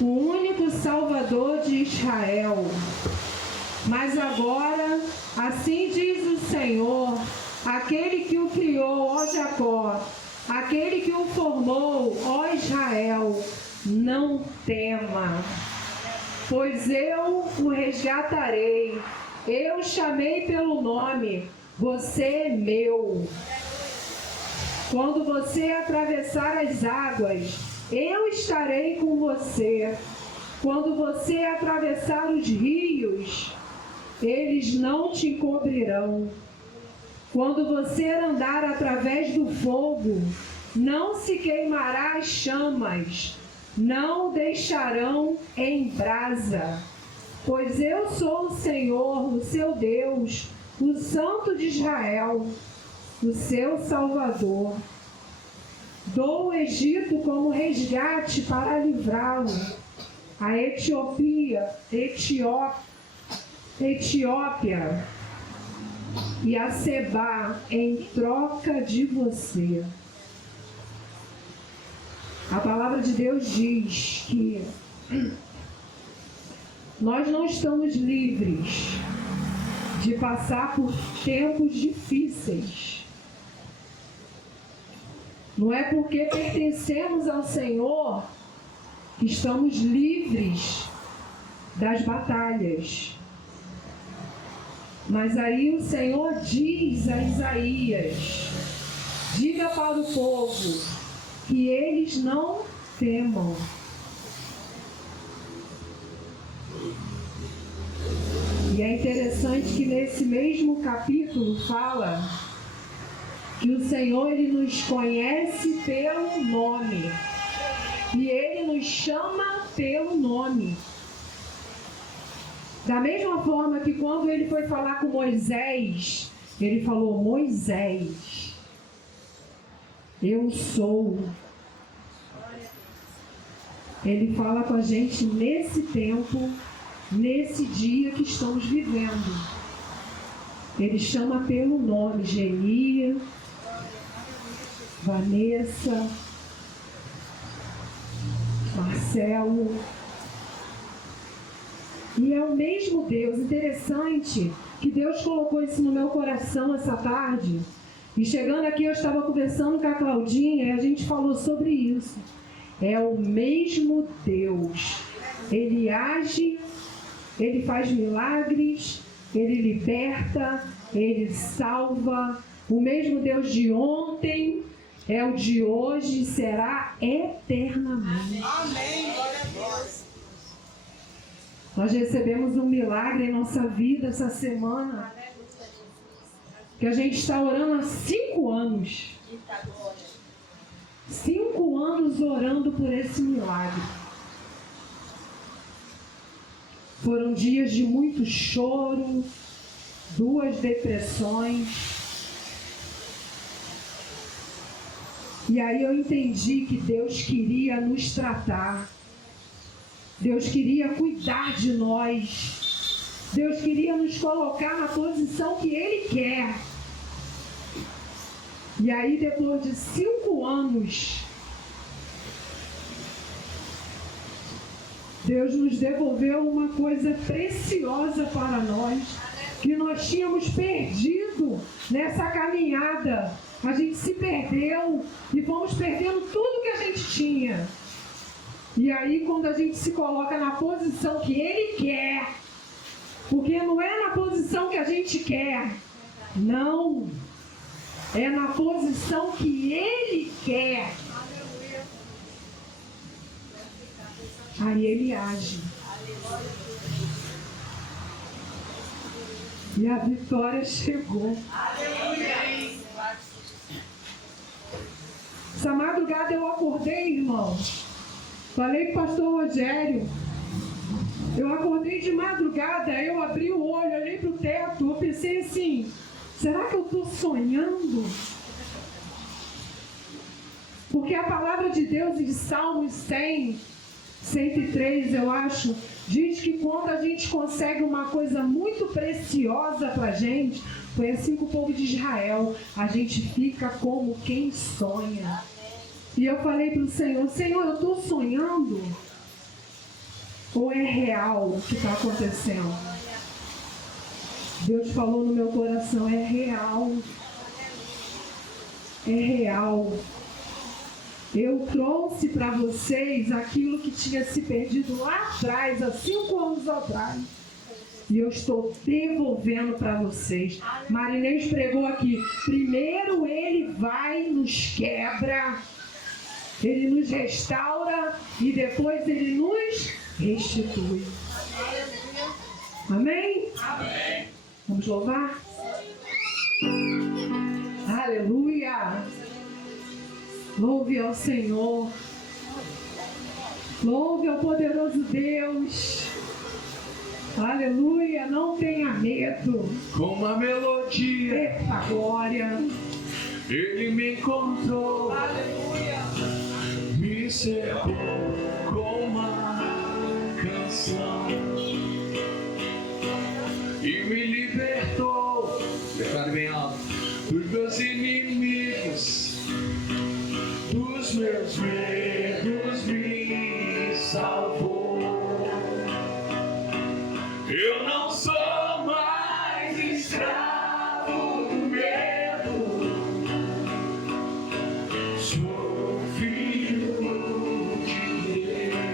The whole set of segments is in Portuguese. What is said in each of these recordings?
o único Salvador de Israel. Mas agora, assim diz o Senhor, aquele que o criou, ó Jacó, aquele que o formou, ó Israel, não tema, pois eu o resgatarei, eu o chamei pelo nome, você é meu. Quando você atravessar as águas, eu estarei com você. Quando você atravessar os rios, eles não te encobrirão. Quando você andar através do fogo, não se queimará as chamas, não o deixarão em brasa. Pois eu sou o Senhor, o seu Deus, o Santo de Israel, o seu Salvador. Dou o Egito como resgate para livrá-lo, a Etiópia e a Sebá em troca de você. A palavra de Deus diz que nós não estamos livres de passar por tempos difíceis. Não é porque pertencemos ao Senhor que estamos livres das batalhas. Mas aí o Senhor diz a Isaías: diga para o povo que eles não temam. E é interessante que nesse mesmo capítulo fala que o Senhor, Ele nos conhece pelo nome. E Ele nos chama pelo nome. Da mesma forma que quando Ele foi falar com Moisés, Ele falou: Moisés, eu sou. Ele fala com a gente nesse tempo, nesse dia que estamos vivendo. Ele chama pelo nome: Genia, Vanessa, Marcelo. E é o mesmo Deus. Interessante que Deus colocou isso no meu coração essa tarde. E chegando aqui eu estava conversando com a Claudinha e a gente falou sobre isso. É o mesmo Deus. Ele age, Ele faz milagres, Ele liberta, Ele salva. O mesmo Deus de ontem é o de hoje e será eternamente. Amém. Glória a Deus. Nós recebemos um milagre em nossa vida essa semana, que a gente está orando há 5 anos. 5 anos orando por esse milagre. Foram dias de muito choro, 2 depressões. E aí eu entendi que Deus queria nos tratar. Deus queria cuidar de nós. Deus queria nos colocar na posição que Ele quer. E aí, depois de 5 anos, Deus nos devolveu uma coisa preciosa para nós, que nós tínhamos perdido nessa caminhada. A gente se perdeu e fomos perdendo tudo que a gente tinha. E aí, quando a gente se coloca na posição que Ele quer, porque não é na posição que a gente quer, não, é na posição que Ele quer, aí Ele age. E a vitória chegou. Essa madrugada eu acordei, irmãos. Falei com o pastor Rogério. Eu acordei de madrugada, eu abri o olho, olhei para o teto, eu pensei assim: será que eu estou sonhando? Porque a palavra de Deus em Salmos 103, eu acho, diz que quando a gente consegue uma coisa muito preciosa para a gente, foi assim com o povo de Israel, a gente fica como quem sonha. E eu falei para o Senhor: Senhor, eu estou sonhando? Ou é real o que está acontecendo? Deus falou no meu coração, é real. É real. Eu trouxe para vocês aquilo que tinha se perdido lá atrás, há 5 anos atrás. E eu estou devolvendo para vocês. Marinês pregou aqui. Primeiro ele vai, nos quebra, ele nos restaura e depois ele nos restitui. Amém? Amém. Vamos louvar? Aleluia! Louve ao Senhor. Louve ao poderoso Deus. Aleluia! Não tenha medo. Com uma melodia, Eita glória! ele me encontrou, Aleluia! me cercou com uma canção e me libertou. Declare bem alto. Dos meus inimigos, dos meus medos, me salvou. Eu não sou mais escravo do medo, sou filho de Deus.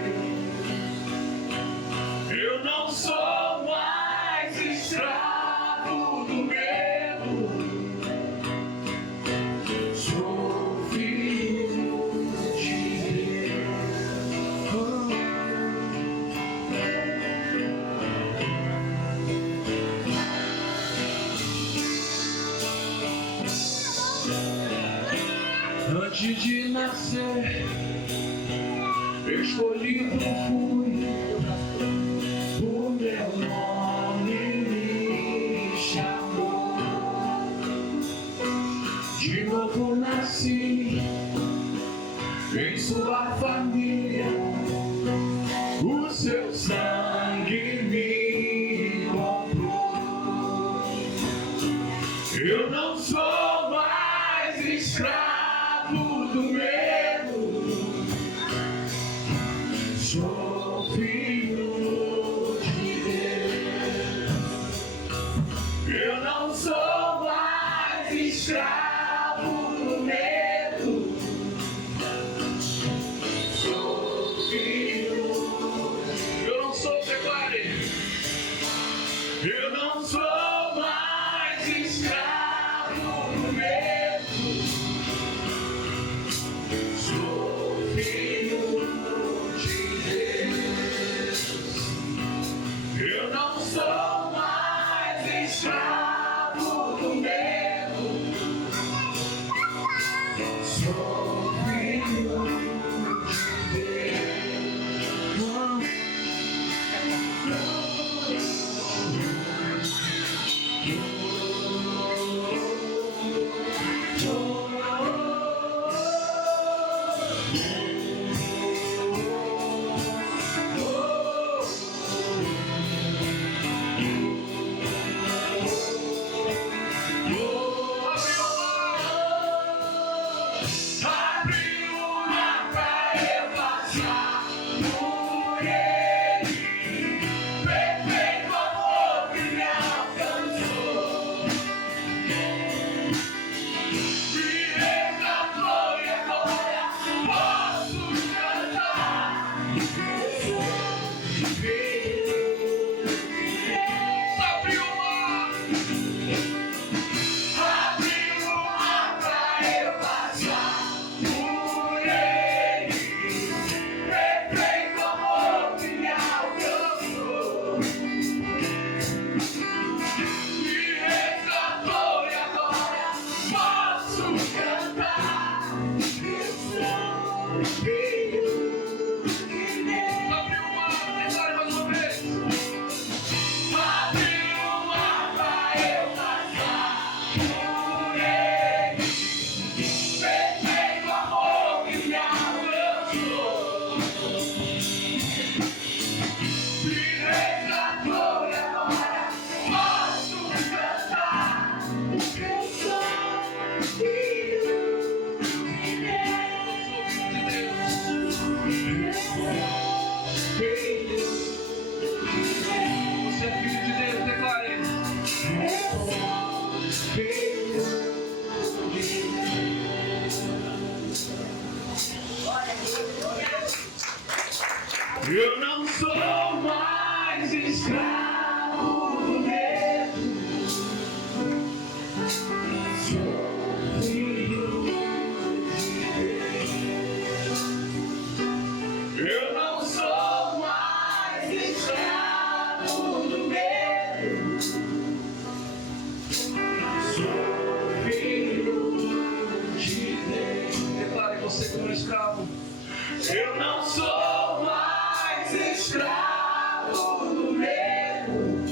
Eu não sou mais escravo do medo, sou filho de Deus. Antes de nascer, escolhido fui, o meu nome me chamou. De novo nasci em sua família, o seu sangue me comprou. Eu não sou mais escravo do medo, sou filho de Deus. Eu não sou mais escravo do medo, sou filho. Eu não sou, declare. Eu não sou mais escravo do medo, sou filho de Deus. Eu não sou mais escravo do medo, sou filho de Deus. Abriu o mar pra eu passar por ele, perfeito amor que me alcançou, me resgatou e agora posso cantar. Abriu o mar pra eu passar por ele, perfeito amor que me alcançou, me resgatou e agora posso cantar. Eu sou filho de Deus. Abriu o mar, declare mais uma vez. Abriu o mar pra eu passar por ele, perfeito amor que me alcançou, me resgatou e agora posso cantar. Eu sou filho de Deus. Eu sou filho Eu não sou mais escravo do medo. Sou filho de Deus. Eu não sou mais escravo do medo. Sou filho de Deus. Declare você como escravo. Eu não sou mais escravo do medo.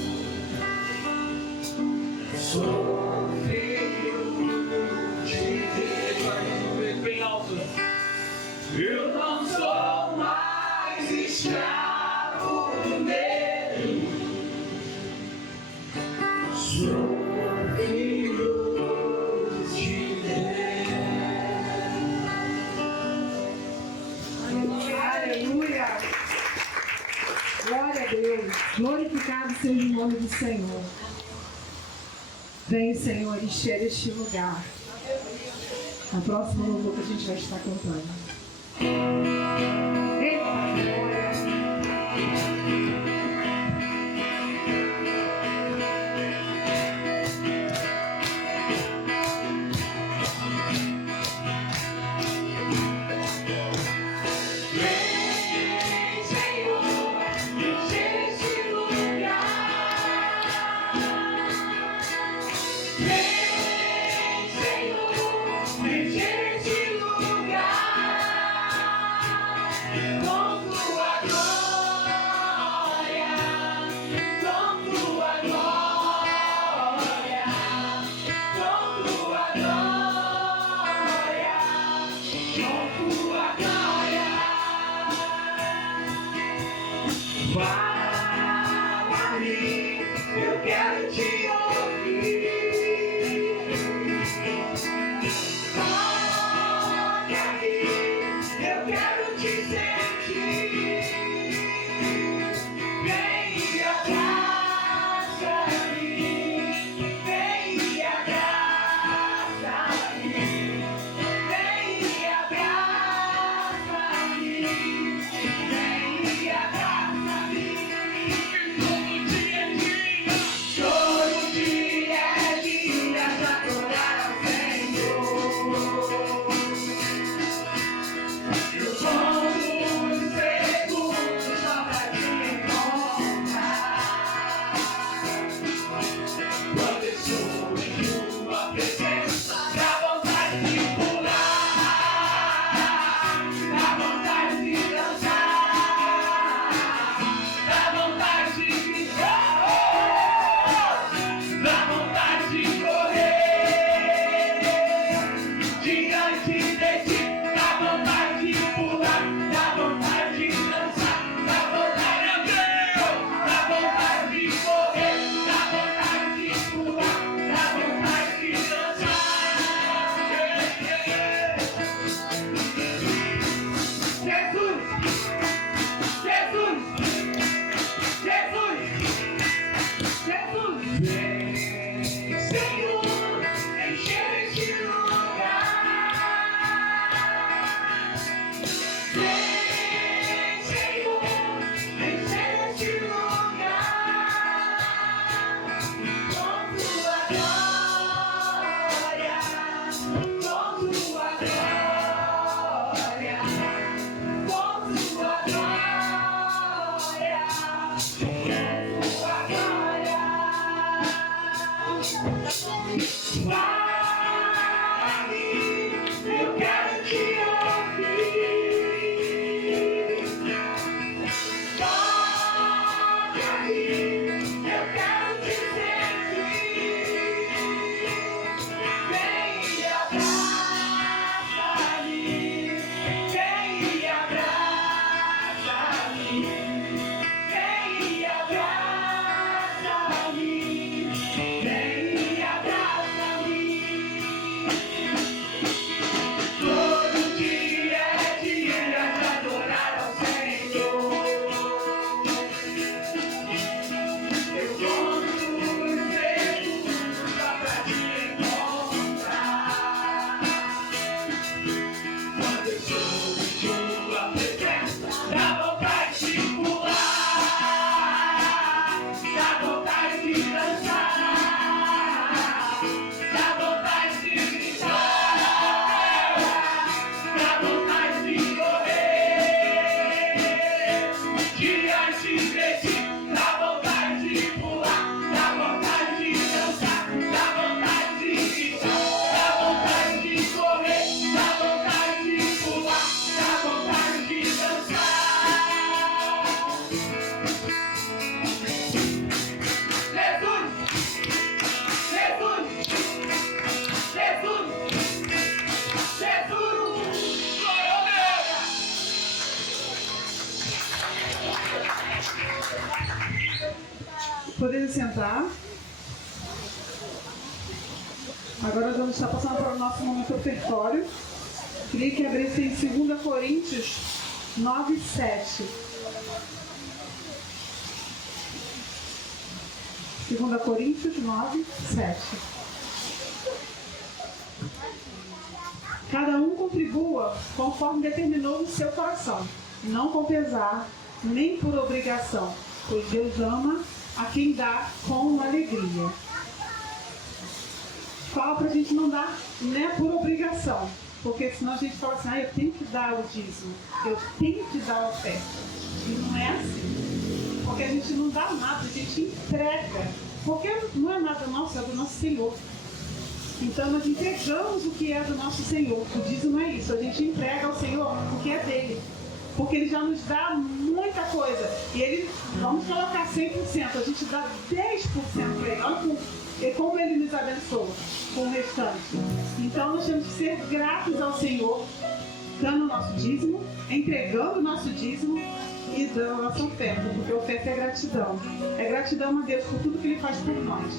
Sou filho de Deus. Vai resolver bem alto. Eu não sou mais escravo do medo. Sou filho de Deus. Aleluia! Glória a Deus! Glorificado seja o nome do Senhor. Vem, Senhor, encher este lugar. Na próxima louvor que a gente vai estar cantando. Eita, glória! Vem, Senhor, encher este lugar. Vem, Senhor, encher este lugar com tua glória, com tua glória, com tua glória, com tua glória. Fala-me, eu quero te ouvir. Toca-me, eu quero te sentir. Vem e abraça-me, vem e abraça-me, vem e abraça-me, vem e abraça-me. Podem sentar. Agora nós vamos estar passando para o nosso momento ofertório. Queria que abrisse em 2 Coríntios 9, 7. 2 Coríntios 9, 7. Cada um contribua conforme determinou no seu coração, não com pesar, nem por obrigação, pois Deus ama a quem dá com alegria. Fala para a gente não dar, né, por obrigação, porque senão a gente fala assim, eu tenho que dar o dízimo, eu tenho que dar a oferta. E não é assim, porque a gente não dá nada, a gente entrega, porque não é nada nosso, é do nosso Senhor. Então nós entregamos o que é do nosso Senhor. O dízimo é isso, a gente entrega ao Senhor o que é dele. Porque ele já nos dá muita coisa. E ele, vamos colocar 100%, a gente dá 10% para ele. Olha como ele nos abençoa com o restante. Então nós temos que ser gratos ao Senhor, dando o nosso dízimo, entregando o nosso dízimo e dando a nossa oferta. Porque a oferta é gratidão. É gratidão a Deus por tudo que ele faz por nós.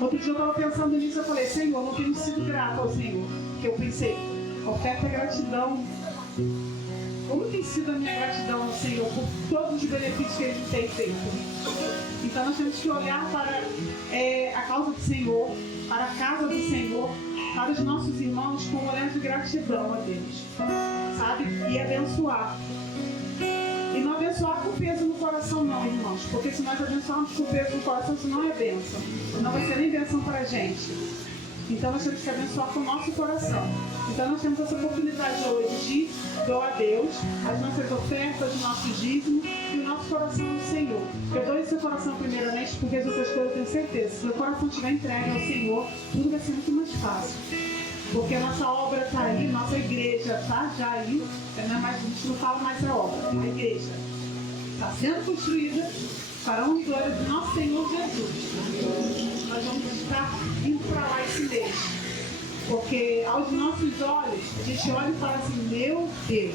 Outro dia eu estava pensando nisso, eu falei, Senhor, não tenho sido grato ao Senhor. Que eu pensei, oferta é gratidão. Como tem sido a minha gratidão ao Senhor por todos os benefícios que Ele tem feito? Então nós temos que olhar para a causa do Senhor, para a casa do Senhor, para os nossos irmãos com um olhar de gratidão a Deus, sabe? E abençoar. E não abençoar com peso no coração não, irmãos, porque se nós abençoarmos com peso no coração, isso não é bênção. Não vai ser nem bênção para a gente. Então nós temos que abençoar com o nosso coração. Então nós temos essa oportunidade hoje de doar a Deus as nossas ofertas, o nosso dízimo e o nosso coração ao Senhor. Perdoe seu coração primeiramente, porque as outras coisas eu tenho certeza. Se o coração estiver entregue ao Senhor, tudo vai ser muito mais fácil. Porque a nossa obra está aí, nossa igreja está já aí, não é mais, a gente não fala mais a obra, a igreja está sendo construída para a honra e glória do nosso Senhor Jesus. Nós vamos estar indo para lá esse mês. Porque aos nossos olhos, a gente olha e fala assim, meu Deus.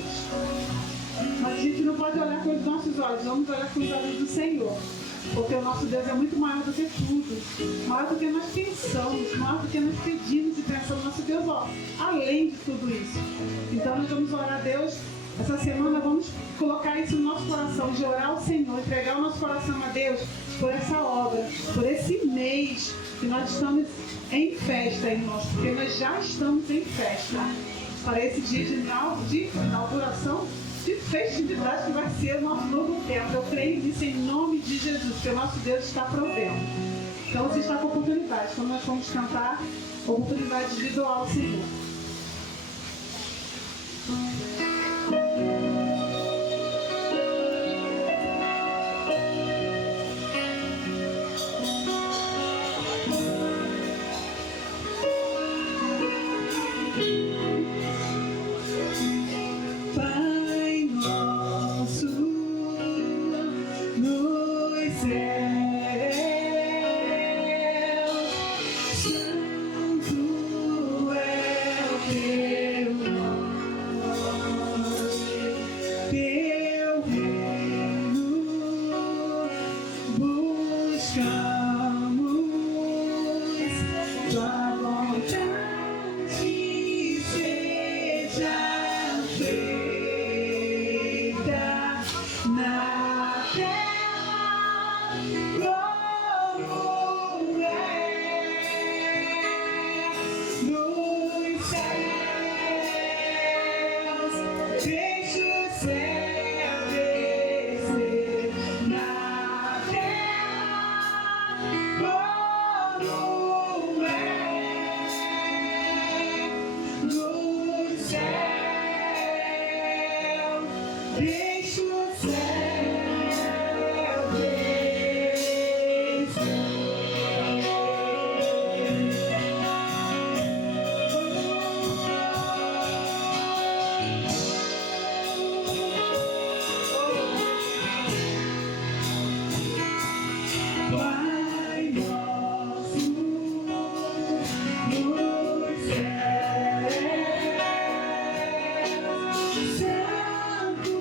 Mas a gente não pode olhar com os nossos olhos, vamos olhar com os olhos do Senhor. Porque o nosso Deus é muito maior do que tudo. Maior do que nós pensamos, maior do que nós pedimos e pensamos. Nosso Deus, além de tudo isso. Então nós vamos orar a Deus. Essa semana vamos colocar isso no nosso coração, de orar ao Senhor, entregar o nosso coração a Deus por essa obra, por esse mês que nós estamos em festa, irmãos, porque nós já estamos em festa para esse dia de inauguração de festividade que vai ser o nosso novo templo. Eu creio nisso em nome de Jesus, porque o nosso Deus está provendo. Então você está com oportunidade, quando nós vamos cantar, oportunidade de doar ao Senhor. Santo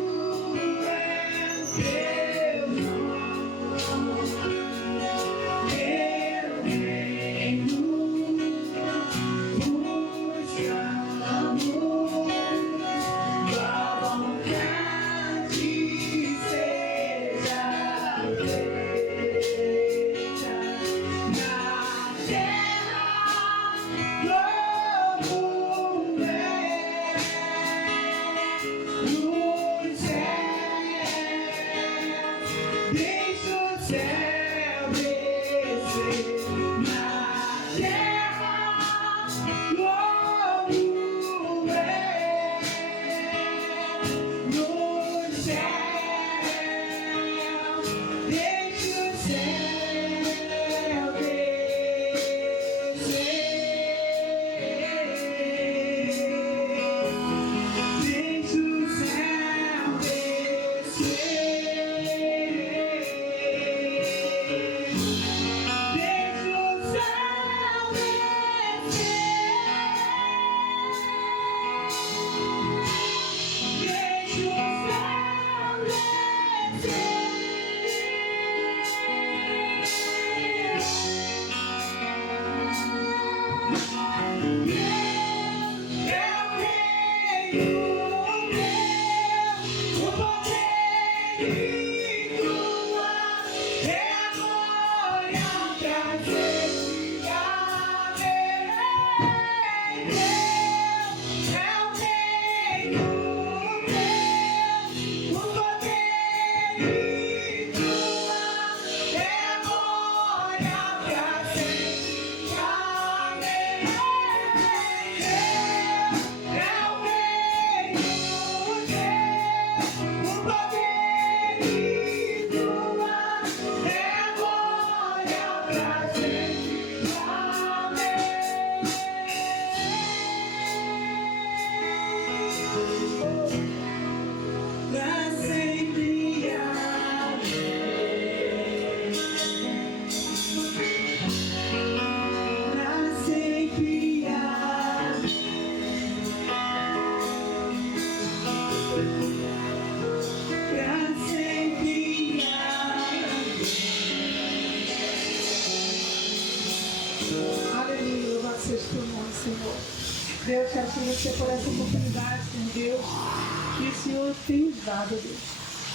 Deus, quero agradecer por essa oportunidade, Senhor Deus, que o Senhor tem nos dado, Deus.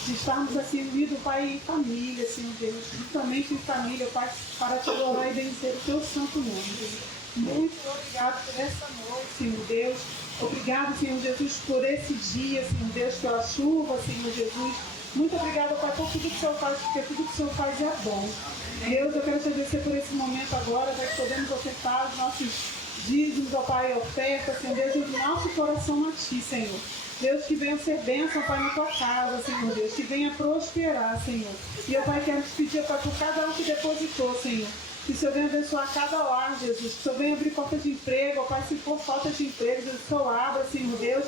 De estarmos assim unidos, Pai, em família, Senhor Deus, justamente em família, Pai, para te adorar e bendizer o teu santo nome, Deus. Muito obrigado por essa noite, Senhor Deus. Obrigado, Senhor Jesus, por esse dia, Senhor Deus, pela chuva, Senhor Jesus. Muito obrigada, Pai, por tudo que o Senhor faz, porque tudo que o Senhor faz é bom. Deus, eu quero te agradecer por esse momento agora, Pai, que podemos ofertar os nossos dízimos, ó Pai, oferta, Senhor Deus, o nosso coração a Ti, Senhor. Deus, que venha ser bênção, Pai, na Tua casa, Senhor Deus, que venha prosperar, Senhor. E, ó Pai, quero te pedir, Pai, por cada um que depositou, Senhor, que o Senhor venha abençoar cada lar, Jesus, que o Senhor venha abrir porta de emprego, ó Pai, se for falta de emprego, Deus, que o Senhor abra, Senhor Deus.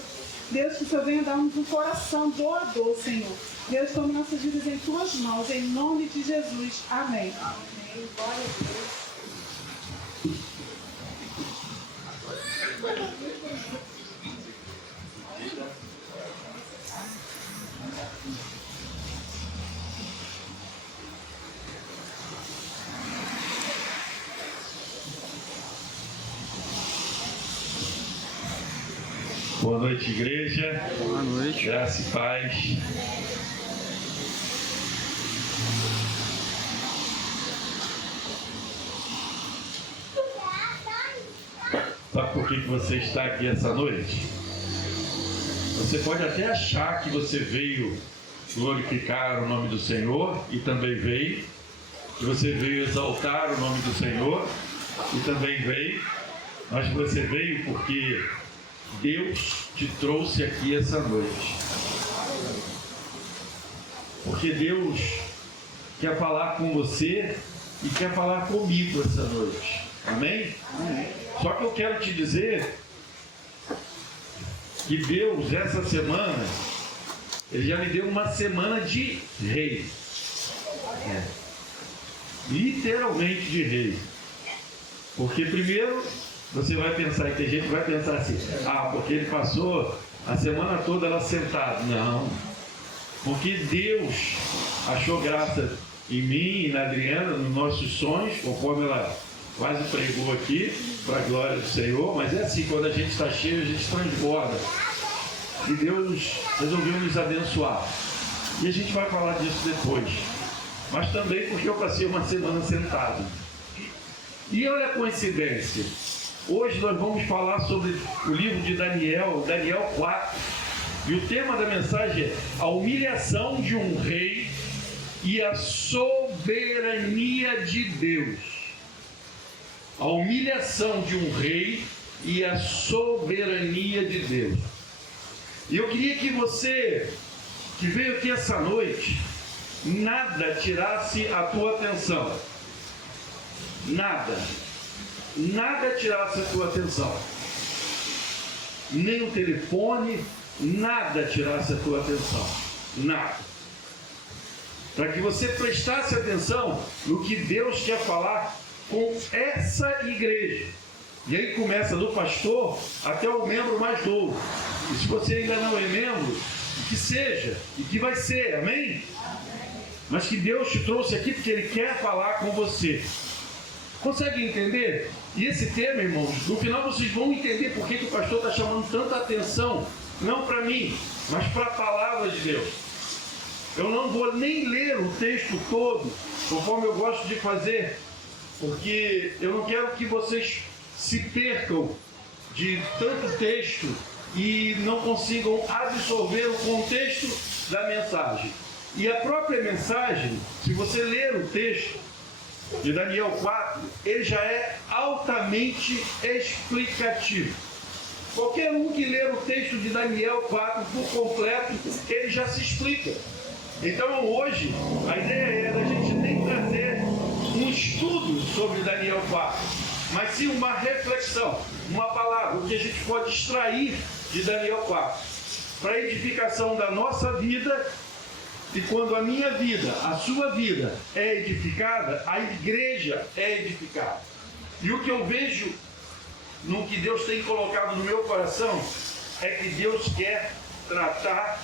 Deus, que o Senhor venha dar-nos um coração doador, Senhor. Deus, tome nossas vidas em Tuas mãos, em nome de Jesus. Amém. Amém. Glória a Deus. Boa noite, igreja. Boa noite. Graça e paz. Sabe por que você está aqui essa noite? Você pode até achar que você veio glorificar o nome do Senhor, e também veio. Que você veio exaltar o nome do Senhor, e também veio. Mas você veio porque Deus te trouxe aqui essa noite. Porque Deus quer falar com você e quer falar comigo essa noite. Amém? Amém. Só que eu quero te dizer que Deus, essa semana, Ele já me deu uma semana de rei. Literalmente de rei. Porque primeiro você vai pensar, e tem gente que vai pensar assim, porque ele passou a semana toda lá sentado. Não. Porque Deus achou graça em mim e na Adriana, nos nossos sonhos, conforme ela quase pregou aqui, para a glória do Senhor. Mas é assim, quando a gente está cheio, a gente transborda. E Deus resolveu nos abençoar. E a gente vai falar disso depois. Mas também porque eu passei uma semana sentado. E olha a coincidência. Hoje nós vamos falar sobre o livro de Daniel, Daniel 4. E o tema da mensagem é a humilhação de um rei e a soberania de Deus. A humilhação de um rei e a soberania de Deus. E eu queria que você, que veio aqui essa noite, nada tirasse a tua atenção. Nada tirasse a tua atenção. Nem o telefone, nada tirasse a tua atenção. Nada. Para que você prestasse atenção no que Deus quer falar com essa igreja. E aí começa do pastor até o membro mais novo. E se você ainda não é membro, que seja e que vai ser, amém? Mas que Deus te trouxe aqui porque Ele quer falar com você. Consegue entender? E esse tema, irmãos, no final vocês vão entender por que o pastor está chamando tanta atenção, não para mim, mas para a palavra de Deus. Eu não vou nem ler o texto todo, conforme eu gosto de fazer, porque eu não quero que vocês se percam de tanto texto e não consigam absorver o contexto da mensagem. E a própria mensagem, se você ler o texto de Daniel 4, ele já é altamente explicativo. Qualquer um que ler o texto de Daniel 4 por completo, ele já se explica. Então hoje, a ideia é da gente nem trazer um estudo sobre Daniel 4, mas sim uma reflexão, uma palavra, o que a gente pode extrair de Daniel 4, para a edificação da nossa vida. E quando a minha vida, a sua vida é edificada, a igreja é edificada. E o que eu vejo no que Deus tem colocado no meu coração é que Deus quer tratar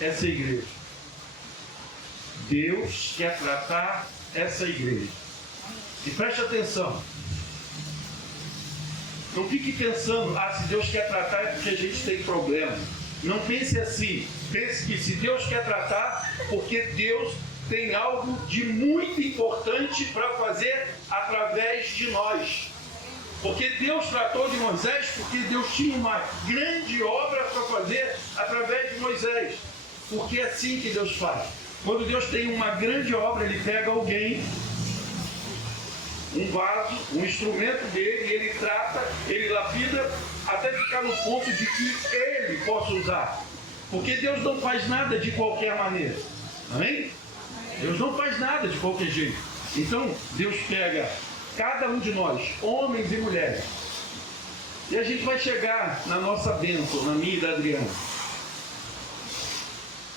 essa igreja. Deus quer tratar essa igreja. E preste atenção. Não fique pensando, se Deus quer tratar é porque a gente tem problema. Não pense assim. Pense que se Deus quer tratar, porque Deus tem algo de muito importante para fazer através de nós. Porque Deus tratou de Moisés, porque Deus tinha uma grande obra para fazer através de Moisés. Porque é assim que Deus faz. Quando Deus tem uma grande obra, Ele pega alguém, um vaso, um instrumento dele, e Ele trata, Ele lapida, até ficar no ponto de que Ele possa usar. Porque Deus não faz nada de qualquer maneira. Amém? Deus não faz nada de qualquer jeito. Então, Deus pega cada um de nós, homens e mulheres, e a gente vai chegar na nossa bênção, na minha e da Adriana.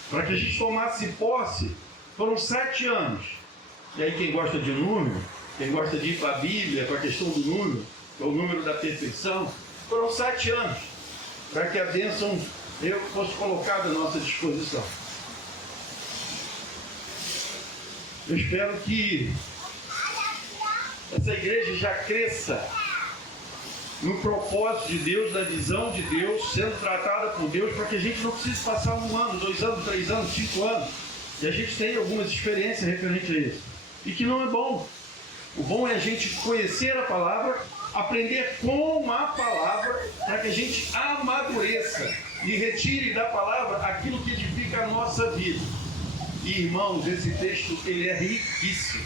Para que a gente tomasse posse, foram 7 anos. E aí quem gosta de número, quem gosta de ir para a Bíblia, para a questão do número, que é o número da perfeição, foram 7 anos, para que a bênção fosse colocada à nossa disposição. Eu espero que essa igreja já cresça no propósito de Deus, na visão de Deus, sendo tratada por Deus, para que a gente não precise passar 1 ano, 2 anos, 3 anos, 5 anos, e a gente tem algumas experiências referentes a isso. E que não é bom. O bom é a gente conhecer a palavra, aprender com a palavra, para que a gente amadureça e retire da palavra aquilo que edifica a nossa vida. E, irmãos, esse texto, ele é riquíssimo,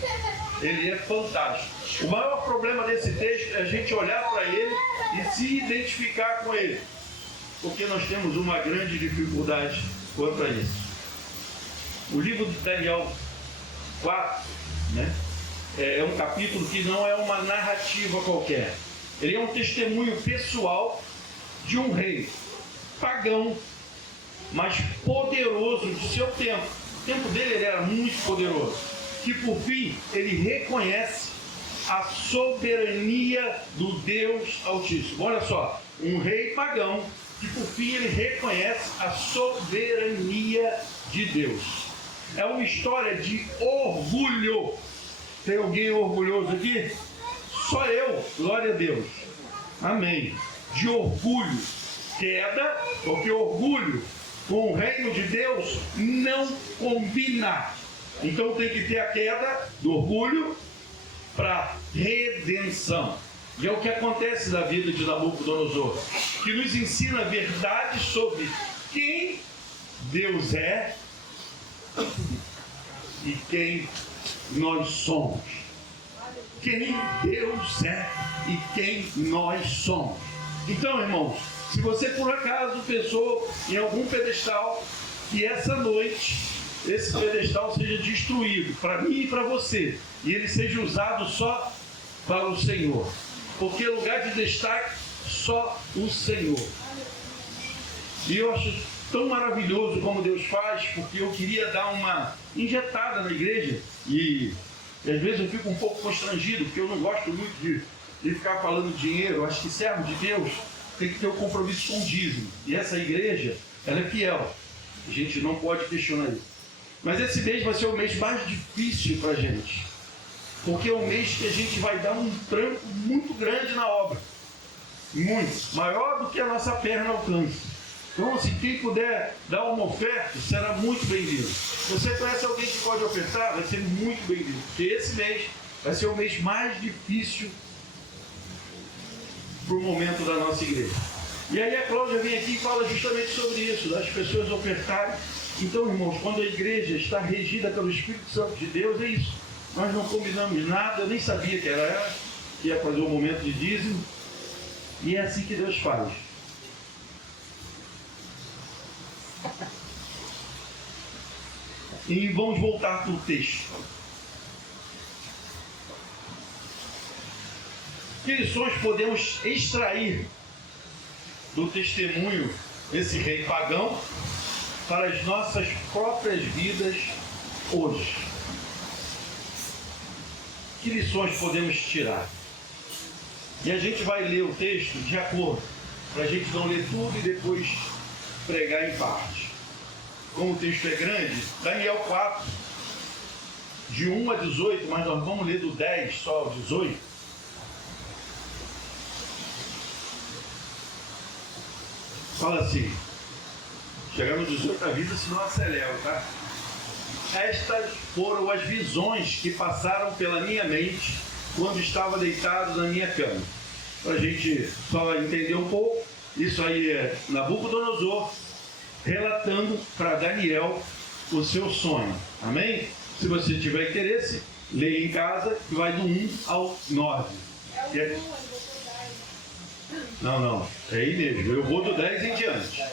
ele é fantástico. O maior problema desse texto é a gente olhar para ele e se identificar com ele, porque nós temos uma grande dificuldade quanto a isso. O livro de Daniel 4, é um capítulo que não é uma narrativa qualquer. Ele é um testemunho pessoal de um rei pagão, mas poderoso de seu tempo. O tempo dele ele era muito poderoso, que por fim ele reconhece a soberania do Deus Altíssimo. Olha só, um rei pagão, que por fim ele reconhece a soberania de Deus. É uma história de orgulho. Tem alguém orgulhoso aqui? Só eu, glória a Deus. Amém. De orgulho. Queda, porque orgulho com o reino de Deus não combina. Então tem que ter a queda do orgulho para redenção. E é o que acontece na vida de Nabucodonosor, que nos ensina a verdade sobre quem Deus é e quem nós somos. Quem Deus é e quem nós somos. Então, irmãos, se você por acaso pensou em algum pedestal, que essa noite esse pedestal seja destruído para mim e para você, e ele seja usado só para o Senhor, porque lugar de destaque só o Senhor. E eu acho tão maravilhoso como Deus faz, porque eu queria dar uma injetada na igreja, e às vezes eu fico um pouco constrangido, porque eu não gosto muito de ficar falando dinheiro. Eu acho que servo de Deus tem que ter um compromisso com o dízimo, e essa igreja, ela é fiel, a gente não pode questionar isso. Mas esse mês vai ser o mês mais difícil para a gente, porque é o mês que a gente vai dar um tranco muito grande na obra, muito, maior do que a nossa perna alcança. Então, assim, quem puder dar uma oferta, será muito bem-vindo. Se você conhece alguém que pode ofertar, vai ser muito bem-vindo. Porque esse mês vai ser o mês mais difícil para o momento da nossa igreja. E aí a Cláudia vem aqui e fala justamente sobre isso, das pessoas ofertarem. Então, irmãos, quando a igreja está regida pelo Espírito Santo de Deus, é isso. Nós não combinamos nada, eu nem sabia que era ela, que ia fazer o momento de dízimo. E é assim que Deus faz. E vamos voltar para o texto. Que lições podemos extrair do testemunho desse rei pagão para as nossas próprias vidas hoje? Que lições podemos tirar? E a gente vai ler o texto de acordo, para a gente não ler tudo e depois pregar em parte. Como o texto é grande, Daniel 4, de 1 a 18, mas nós vamos ler do 10 só ao 18. Fala assim, chegar no 18 avisa, senão acelera, tá? Estas foram as visões que passaram pela minha mente quando estava deitado na minha cama. Para a gente só entender um pouco, isso aí é Nabucodonosor relatando para Daniel o seu sonho. Amém? Se você tiver interesse, leia em casa, que vai do 1 ao 9. Não, é aí mesmo. Eu vou do 10 em diante.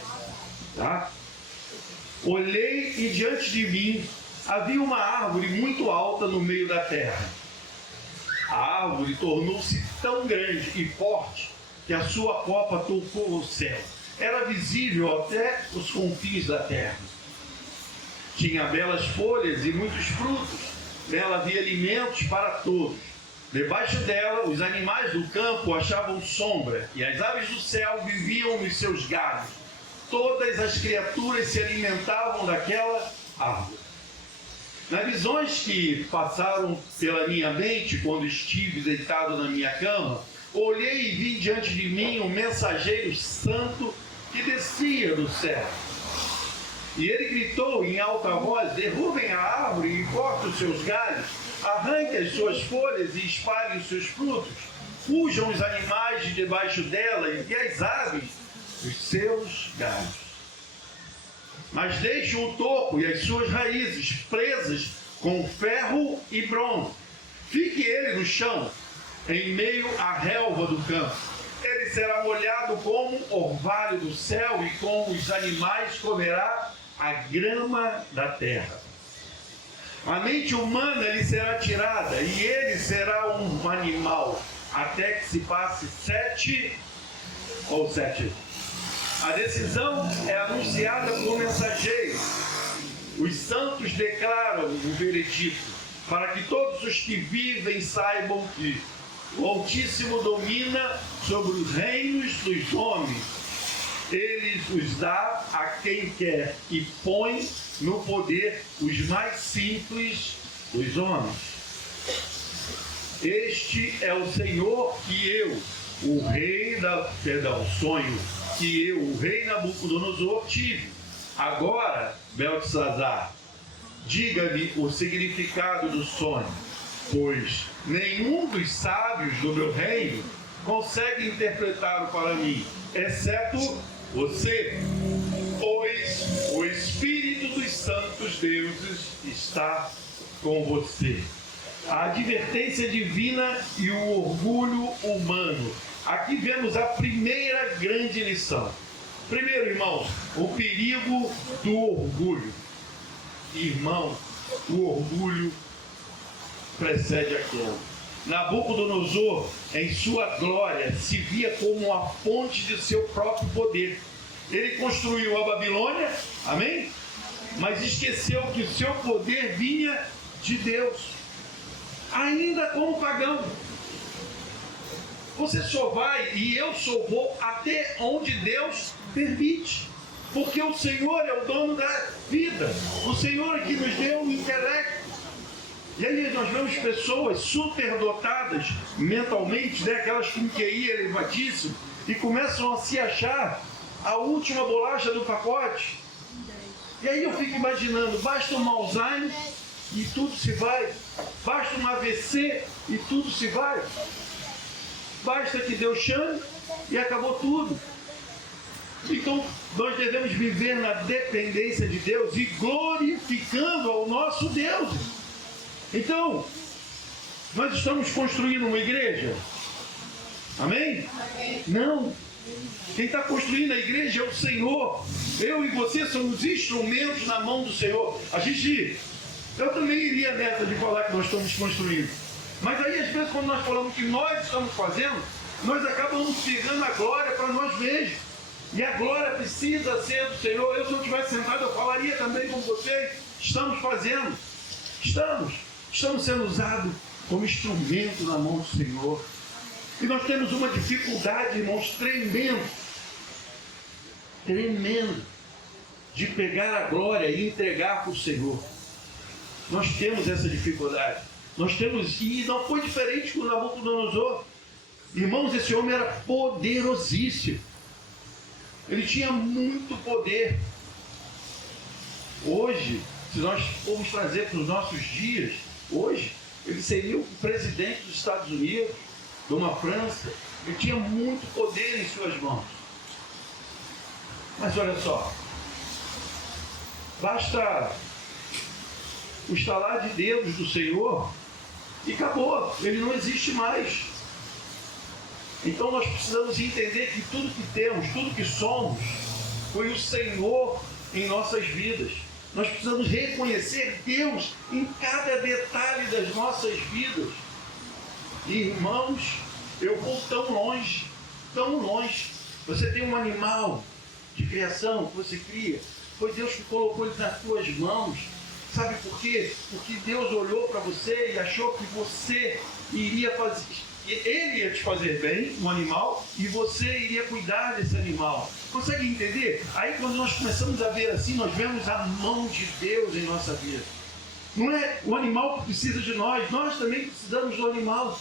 Tá? Olhei e diante de mim havia uma árvore muito alta no meio da terra. A árvore tornou-se tão grande e forte que a sua copa tocou o céu. Era visível até os confins da terra. Tinha belas folhas e muitos frutos. Nela havia alimentos para todos. Debaixo dela, os animais do campo achavam sombra, e as aves do céu viviam nos seus galhos. Todas as criaturas se alimentavam daquela árvore. Nas visões que passaram pela minha mente quando estive deitado na minha cama, olhei e vi diante de mim um mensageiro santo que descia do céu. E ele gritou em alta voz: derrubem a árvore e cortem os seus galhos, arranquem as suas folhas e espalhem os seus frutos, fujam os animais de debaixo dela e as aves os seus galhos. Mas deixem o toco e as suas raízes presas com ferro e bronze. Fique ele no chão, em meio à relva do campo. Ele será molhado como orvalho do céu, e como os animais comerá a grama da terra. A mente humana lhe será tirada, e ele será um animal, até que se passe 7 ou 7. A decisão é anunciada por mensageiro. Os santos declaram o veredito, para que todos os que vivem saibam que o Altíssimo domina sobre os reinos dos homens. Ele os dá a quem quer e põe no poder os mais simples dos homens. Este é o Senhor que eu, o rei sonho que eu, o rei Nabucodonosor, tive. Agora, Beltesazar, diga-me o significado do sonho, pois nenhum dos sábios do meu reino consegue interpretá-lo para mim, exceto você, pois o Espírito dos Santos Deuses está com você. A advertência divina e o orgulho humano. Aqui vemos a primeira grande lição. Primeiro, irmãos, o perigo do orgulho. Irmão, o orgulho precede a queda. Nabucodonosor, em sua glória, se via como a fonte de seu próprio poder. Ele construiu a Babilônia, amém? Mas esqueceu que o seu poder vinha de Deus, ainda como pagão. Você só vai e eu só vou até onde Deus permite, porque o Senhor é o dono da vida, o Senhor é que nos deu o intelecto. E aí nós vemos pessoas superdotadas mentalmente, né? Aquelas com QI elevadíssimo, e começam a se achar a última bolacha do pacote. E aí eu fico imaginando, basta um Alzheimer e tudo se vai. Basta um AVC e tudo se vai. Basta que Deus chame e acabou tudo. Então, nós devemos viver na dependência de Deus e glorificando ao nosso Deus. Então, nós estamos construindo uma igreja? Amém? Não. Quem está construindo a igreja é o Senhor. Eu e você somos instrumentos na mão do Senhor. Eu também iria nessa de falar que nós estamos construindo. Mas aí, às vezes, quando nós falamos que nós estamos fazendo, nós acabamos pegando a glória para nós mesmos. E a glória precisa ser do Senhor. Eu, se eu estivesse sentado, eu falaria também com vocês. Estamos fazendo. Estamos sendo usados como instrumento na mão do Senhor. E nós temos uma dificuldade, irmãos, tremenda, de pegar a glória e entregar para o Senhor. Nós temos essa dificuldade. E não foi diferente com o Nabucodonosor. Irmãos, esse homem era poderosíssimo. Ele tinha muito poder. Hoje, se nós formos trazer para os nossos dias, hoje, ele seria o presidente dos Estados Unidos, de uma França. Ele tinha muito poder em suas mãos. Mas olha só, basta o estalar de dedos do Senhor e acabou, ele não existe mais. Então nós precisamos entender que tudo que temos, tudo que somos, foi o Senhor em nossas vidas. Nós precisamos reconhecer Deus em cada detalhe das nossas vidas. Irmãos, eu vou tão longe, tão longe. Você tem um animal de criação que você cria, foi Deus que colocou ele nas suas mãos. Sabe por quê? Porque Deus olhou para você e achou que você iria fazer, ele ia te fazer bem, um animal, e você iria cuidar desse animal. Consegue entender? Aí quando nós começamos a ver assim, nós vemos a mão de Deus em nossa vida. Não é o animal que precisa de nós também precisamos do animal.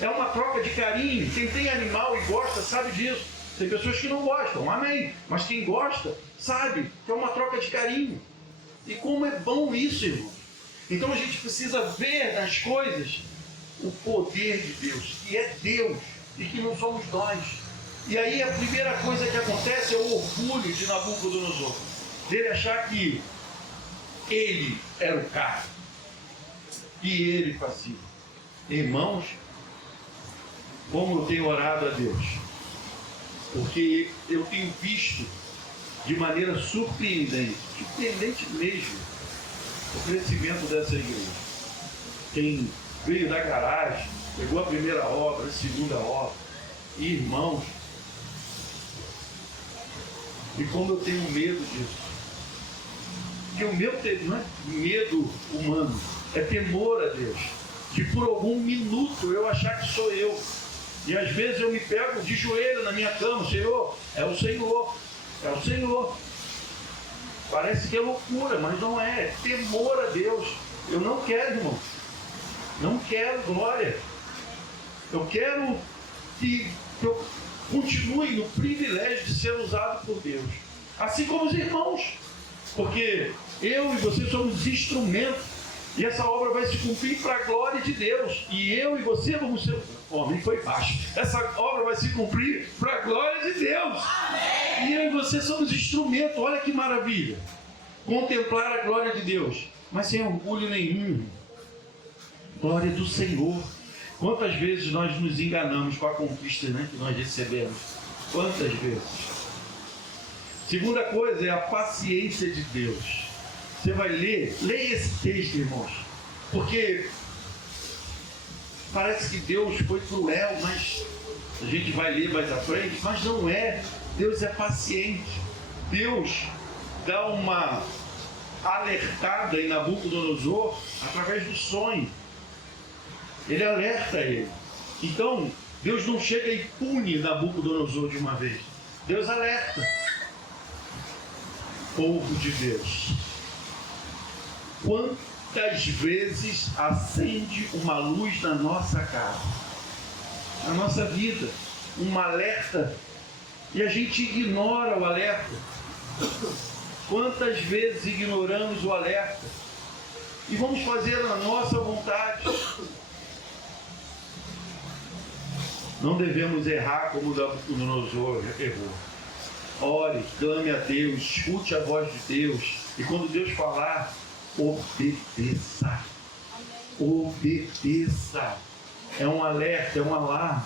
É uma troca de carinho. Quem tem animal e gosta sabe disso. Tem pessoas que não gostam, amém. Mas quem gosta sabe que é uma troca de carinho. E como é bom isso, irmão. Então a gente precisa ver nas coisas o poder de Deus, que é Deus e que não somos nós. E aí a primeira coisa que acontece é o orgulho de Nabucodonosor, dele achar que ele era o cara, e ele fazia. Irmãos, como eu tenho orado a Deus, porque eu tenho visto de maneira surpreendente mesmo, o crescimento dessa igreja. Quem veio da garagem, pegou a primeira obra, a segunda obra, irmãos, e como eu tenho medo disso, porque o meu não é medo humano, é temor a Deus, de por algum minuto eu achar que sou eu, e às vezes eu me pego de joelho na minha cama, Senhor, é o Senhor, parece que é loucura, mas não é temor a Deus. Eu não quero, irmão, não quero glória, eu quero que eu continue no privilégio de ser usado por Deus, assim como os irmãos, porque eu e você somos instrumentos, e essa obra vai se cumprir para a glória de Deus, e eu e você vamos ser, homem foi baixo, essa obra vai se cumprir para a glória de Deus. Amém. E eu e você somos instrumentos. Olha que maravilha, contemplar a glória de Deus, mas sem orgulho nenhum. Glória do Senhor. Quantas vezes nós nos enganamos com a conquista, né, que nós recebemos? Quantas vezes? Segunda coisa é a paciência de Deus. Você vai leia esse texto, irmãos, porque parece que Deus foi cruel, mas a gente vai ler mais à frente, mas não é. Deus é paciente. Deus dá uma alertada em Nabucodonosor através do sonho. Ele alerta ele. Então, Deus não chega e pune Nabucodonosor de uma vez. Deus alerta. Povo de Deus, quantas vezes acende uma luz na nossa casa, na nossa vida, um alerta E a gente ignora o alerta. Quantas vezes ignoramos o alerta? E vamos fazer a nossa vontade. Não devemos errar como Nabucodonosor errou. Ore, clame a Deus, escute a voz de Deus. E quando Deus falar, obedeça. Obedeça. É um alerta, é um alarme.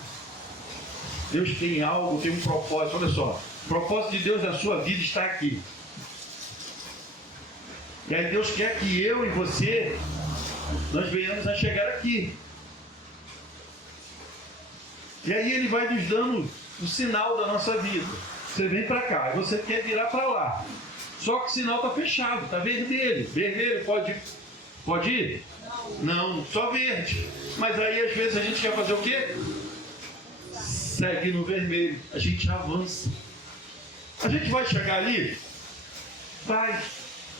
Deus tem algo, tem um propósito. Olha só, o propósito de Deus na sua vida está aqui. E aí Deus quer que eu e você, nós venhamos a chegar aqui. E aí Ele vai nos dando o sinal da nossa vida. Você vem para cá, e você quer virar para lá. Só que o sinal está fechado, está vermelho. Vermelho pode ir? Não, só verde. Mas aí às vezes a gente quer fazer o quê? Segue no vermelho. A gente avança. A gente vai chegar ali? Vai.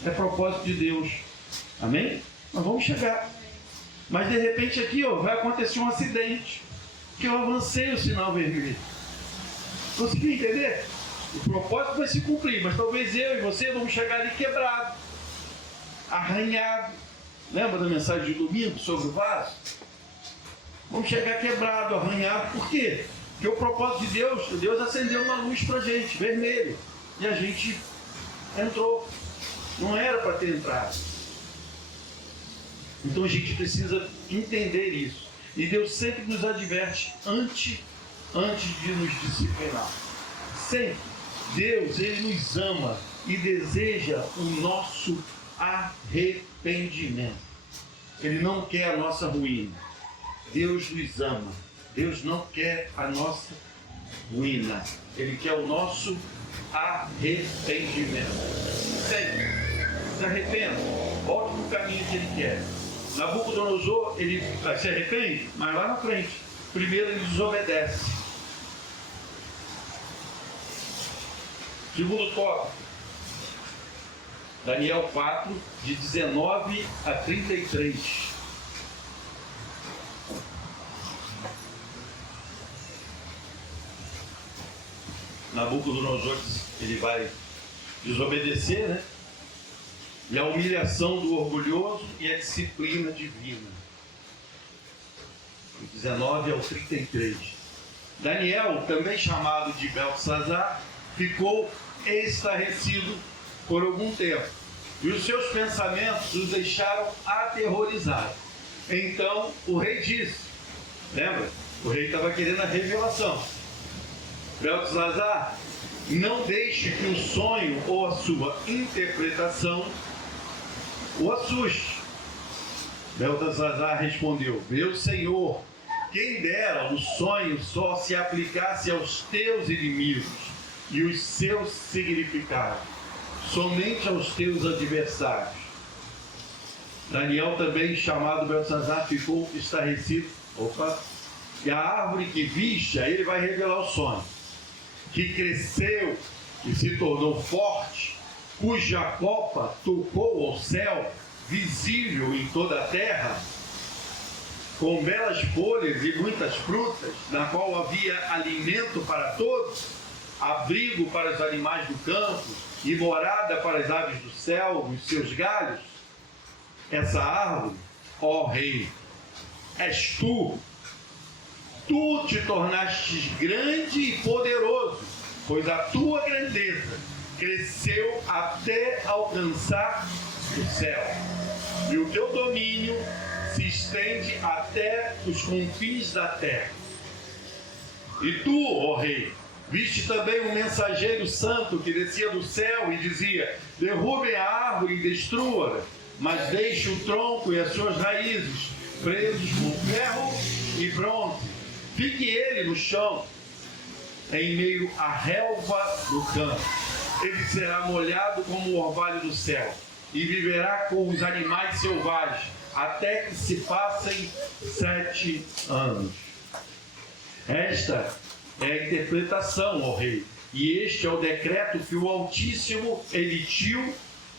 É propósito de Deus. Amém? Nós vamos chegar. Mas de repente aqui, vai acontecer um acidente. Que eu avancei o sinal vermelho. Conseguiu entender? O propósito vai se cumprir, mas talvez eu e você vamos chegar ali quebrado, arranhado. Lembra da mensagem de domingo sobre o vaso? Vamos chegar quebrado, arranhado. Por quê? Porque o propósito de Deus acendeu uma luz pra gente, vermelho. E a gente entrou. Não era para ter entrado. Então a gente precisa entender isso. E Deus sempre nos adverte antes de nos disciplinar. Sempre. Deus, Ele nos ama e deseja o nosso arrependimento. Ele não quer a nossa ruína. Deus nos ama. Deus não quer a nossa ruína. Ele quer o nosso arrependimento. Sempre. Se arrependa. Volte no caminho que Ele quer. Nabucodonosor, ele se arrepende, mas lá na frente. Primeiro ele desobedece. Segundo tópico, Daniel 4, de 19 a 33. Nabucodonosor, ele vai desobedecer, né? E a humilhação do orgulhoso e a disciplina divina. 19 ao 33. Daniel, também chamado de Beltesazar, ficou estarrecido por algum tempo, e os seus pensamentos os deixaram aterrorizados. Então o rei disse, lembra? O rei estava querendo a revelação. Beltesazar, não deixe que o sonho ou a sua interpretação o assuste. Beltesazar respondeu, meu senhor, quem dera o sonho só se aplicasse aos teus inimigos e os seus significados, somente aos teus adversários. Daniel, também chamado Beltesazar, ficou estarrecido. E a árvore que viste, aí ele vai revelar o sonho, que cresceu e se tornou forte, cuja copa tocou ao céu, visível em toda a terra, com belas folhas e muitas frutas, na qual havia alimento para todos, abrigo para os animais do campo e morada para as aves do céu, os seus galhos. Essa árvore, ó rei, és tu. Tu te tornaste grande e poderoso, pois a tua grandeza cresceu até alcançar o céu, e o teu domínio se estende até os confins da terra. E tu, ó rei, viste também um mensageiro santo que descia do céu e dizia, derrubem a árvore e destrua-a, mas deixe o tronco e as suas raízes presos com ferro e bronze. Fique ele no chão, em meio à relva do campo. Ele será molhado como o orvalho do céu, e viverá com os animais selvagens, até que se passem 7 anos. Esta é a interpretação, ó rei, e este é o decreto que o Altíssimo emitiu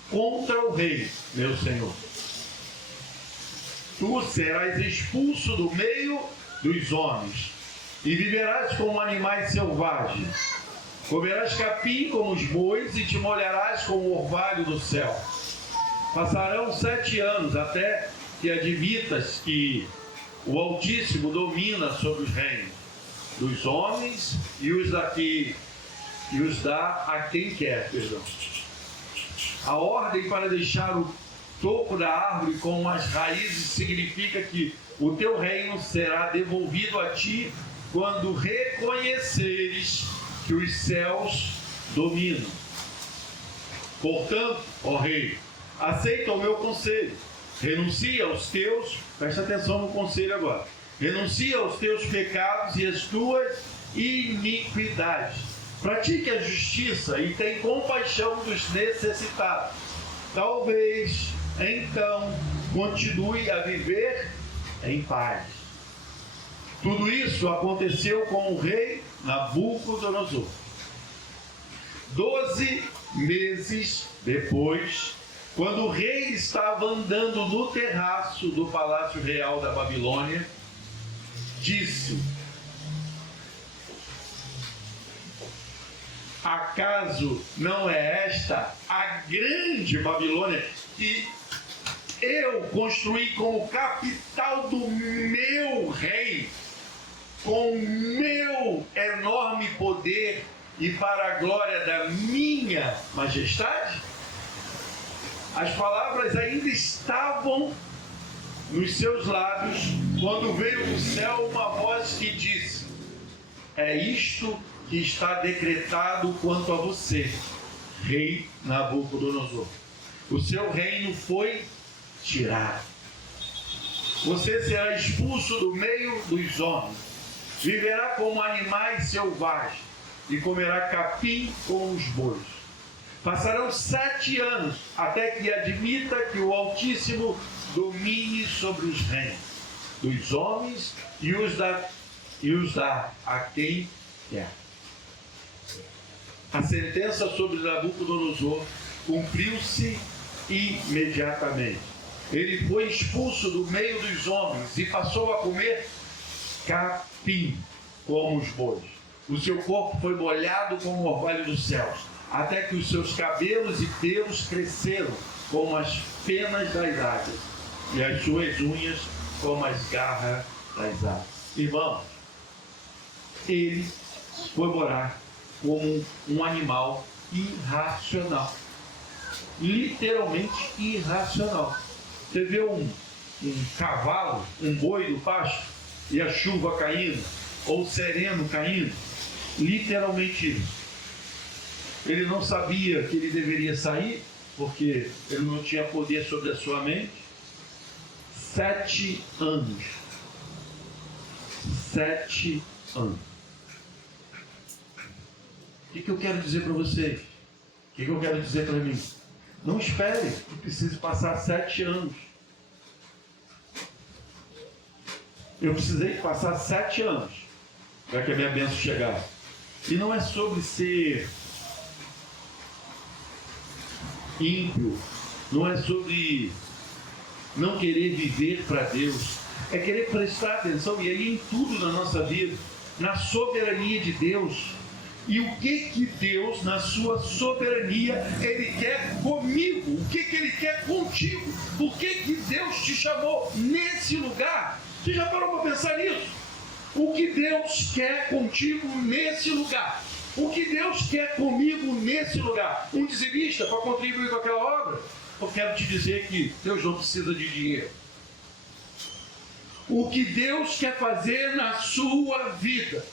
contra o rei, meu senhor. Tu serás expulso do meio dos homens, e viverás como animais selvagens. Comerás capim como os bois e te molharás como o orvalho do céu. Passarão 7 anos até que admitas que o Altíssimo domina sobre os reinos dos homens e os dá a quem quer. A ordem para deixar o topo da árvore com as raízes significa que o teu reino será devolvido a ti quando reconheceres que os céus dominam. Portanto, ó rei, aceita o meu conselho, renuncia aos teus, presta atenção no conselho agora, renuncia aos teus pecados e às tuas iniquidades. Pratique a justiça e tem compaixão dos necessitados. Talvez, então, continue a viver em paz. Tudo isso aconteceu com o rei Nabucodonosor. 12 meses depois, quando o rei estava andando no terraço do Palácio Real da Babilônia, disse: acaso não é esta a grande Babilônia que eu construí como capital do meu rei, com meu enorme poder e para a glória da minha majestade? As palavras ainda estavam nos seus lábios quando veio do céu uma voz que disse: é isto que está decretado quanto a você, rei Nabucodonosor. O seu reino foi tirado. Você será expulso do meio dos homens, viverá como animais selvagens e comerá capim com os bois. Passarão 7 anos até que admita que o Altíssimo domine sobre os reinos dos homens e os dá a quem quer. A sentença sobre Nabucodonosor cumpriu-se imediatamente. Ele foi expulso do meio dos homens e passou a comer capim como os bois. O seu corpo foi molhado como o orvalho dos céus, até que os seus cabelos e pelos cresceram como as penas das águias e as suas unhas como as garras das aves. Irmãos, ele foi morar como um animal irracional, literalmente irracional. Você vê um cavalo, um boi no pasto e a chuva caindo, ou o sereno caindo, literalmente isso. Ele não sabia que ele deveria sair, porque ele não tinha poder sobre a sua mente. 7 anos. 7 anos. O que eu quero dizer para vocês? O que eu quero dizer para mim? Não espere que precise passar 7 anos. Eu precisei passar 7 anos para que a minha bênção chegasse. E não é sobre ser ímpio, não é sobre não querer viver para Deus, é querer prestar atenção, e aí em tudo na nossa vida, na soberania de Deus. E o que Deus, na sua soberania, Ele quer comigo? O que Ele quer contigo? Por que Deus te chamou nesse lugar? Você já parou para pensar nisso? O que Deus quer contigo nesse lugar? O que Deus quer comigo nesse lugar? Um dizimista para contribuir com aquela obra? Eu quero te dizer que Deus não precisa de dinheiro. O que Deus quer fazer na sua vida,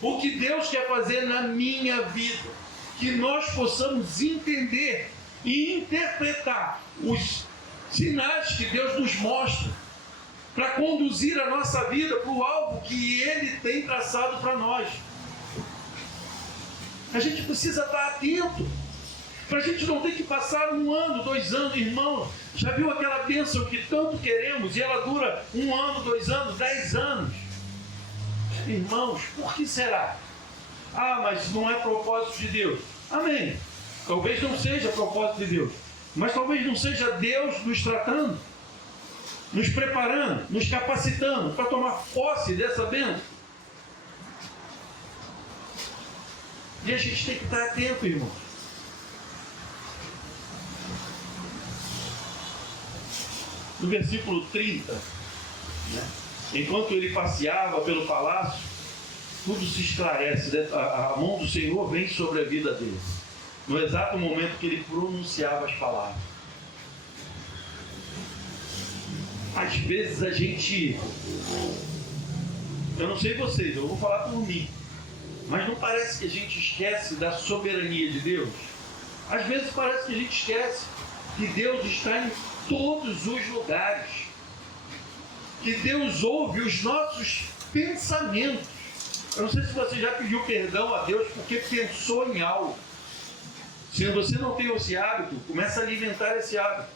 o que Deus quer fazer na minha vida, que nós possamos entender e interpretar os sinais que Deus nos mostra para conduzir a nossa vida para o alvo que Ele tem traçado para nós. A gente precisa estar atento, para a gente não ter que passar 1 ano, 2 anos, irmão. Já viu aquela bênção que tanto queremos e ela dura 1 ano, 2 anos, 10 anos? Irmãos, por que será? Ah, mas não é propósito de Deus. Amém. Talvez não seja propósito de Deus, mas talvez não seja Deus nos tratando, nos preparando, nos capacitando para tomar posse dessa bênção. E a gente tem que estar atento, irmão. No versículo 30, né? Enquanto ele passeava pelo palácio, tudo se esclarece, né? A mão do Senhor vem sobre a vida dele, no exato momento que ele pronunciava as palavras. Às vezes a gente, eu não sei vocês, eu vou falar por mim, mas não parece que a gente esquece da soberania de Deus? Às vezes parece que a gente esquece que Deus está em todos os lugares, que Deus ouve os nossos pensamentos. Eu não sei se você já pediu perdão a Deus porque pensou em algo. Se você não tem esse hábito, comece a alimentar esse hábito,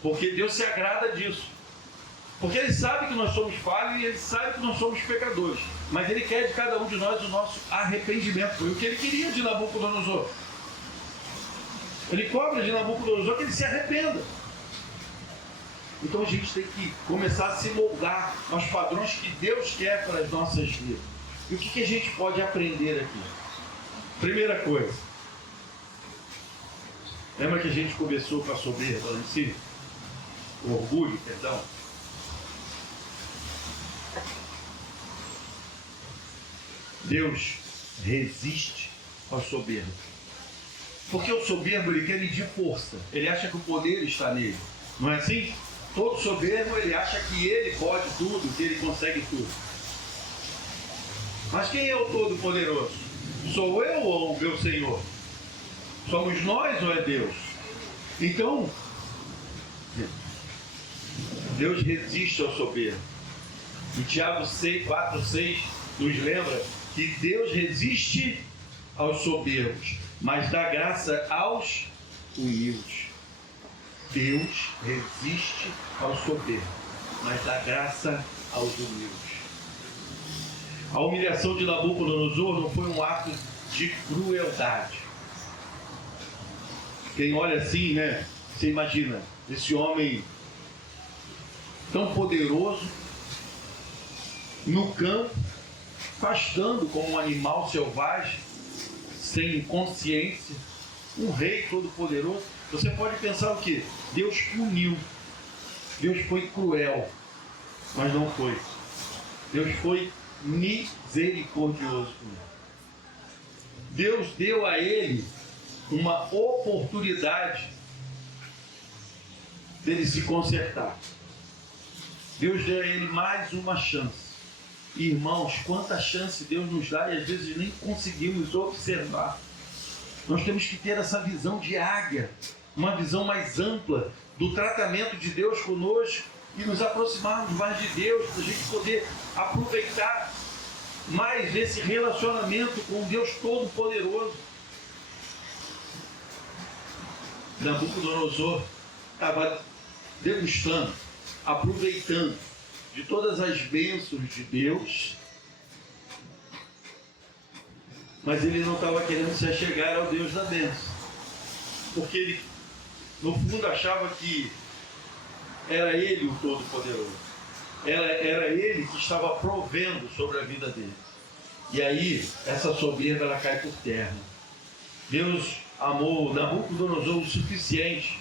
porque Deus se agrada disso. Porque Ele sabe que nós somos falhos e Ele sabe que nós somos pecadores. Mas Ele quer de cada um de nós o nosso arrependimento. Foi o que Ele queria de Nabucodonosor. Ele cobra de Nabucodonosor que ele se arrependa. Então a gente tem que começar a se moldar aos padrões que Deus quer para as nossas vidas. E o que a gente pode aprender aqui? Primeira coisa. Lembra que a gente começou com a soberba lá em cima? O orgulho, perdão. Deus resiste ao soberbo. Porque o soberbo, ele quer medir força. Ele acha que o poder está nele. Não é assim? Todo soberbo, ele acha que ele pode tudo, que ele consegue tudo. Mas quem é o Todo-Poderoso? Sou eu ou o meu Senhor? Somos nós ou é Deus? Então, Deus resiste ao soberbo. E Tiago 4:6 nos lembra que Deus resiste aos soberbos, mas dá graça aos humildes. Deus resiste aos soberbos, mas dá graça aos humildes. A humilhação de Nabucodonosor não foi um ato de crueldade. Quem olha assim, né? Você imagina esse homem tão poderoso no campo, pastando como um animal selvagem, sem consciência, um rei todo poderoso. Você pode pensar o quê? Deus puniu. Deus foi cruel, mas não foi. Deus foi misericordioso. Deus deu a ele uma oportunidade dele se consertar. Deus deu a ele mais uma chance. Irmãos, quanta chance Deus nos dá e às vezes nem conseguimos observar. Nós temos que ter essa visão de águia, uma visão mais ampla do tratamento de Deus conosco e nos aproximarmos mais de Deus, para a gente poder aproveitar mais esse relacionamento com Deus Todo-Poderoso. Nabucodonosor estava degustando, aproveitando de todas as bênçãos de Deus, mas ele não estava querendo se achegar ao Deus da bênção, porque ele, no fundo, achava que era ele o Todo-Poderoso, era ele que estava provendo sobre a vida dele. E aí, essa soberba, ela cai por terra. Deus amou Nabucodonosor o suficiente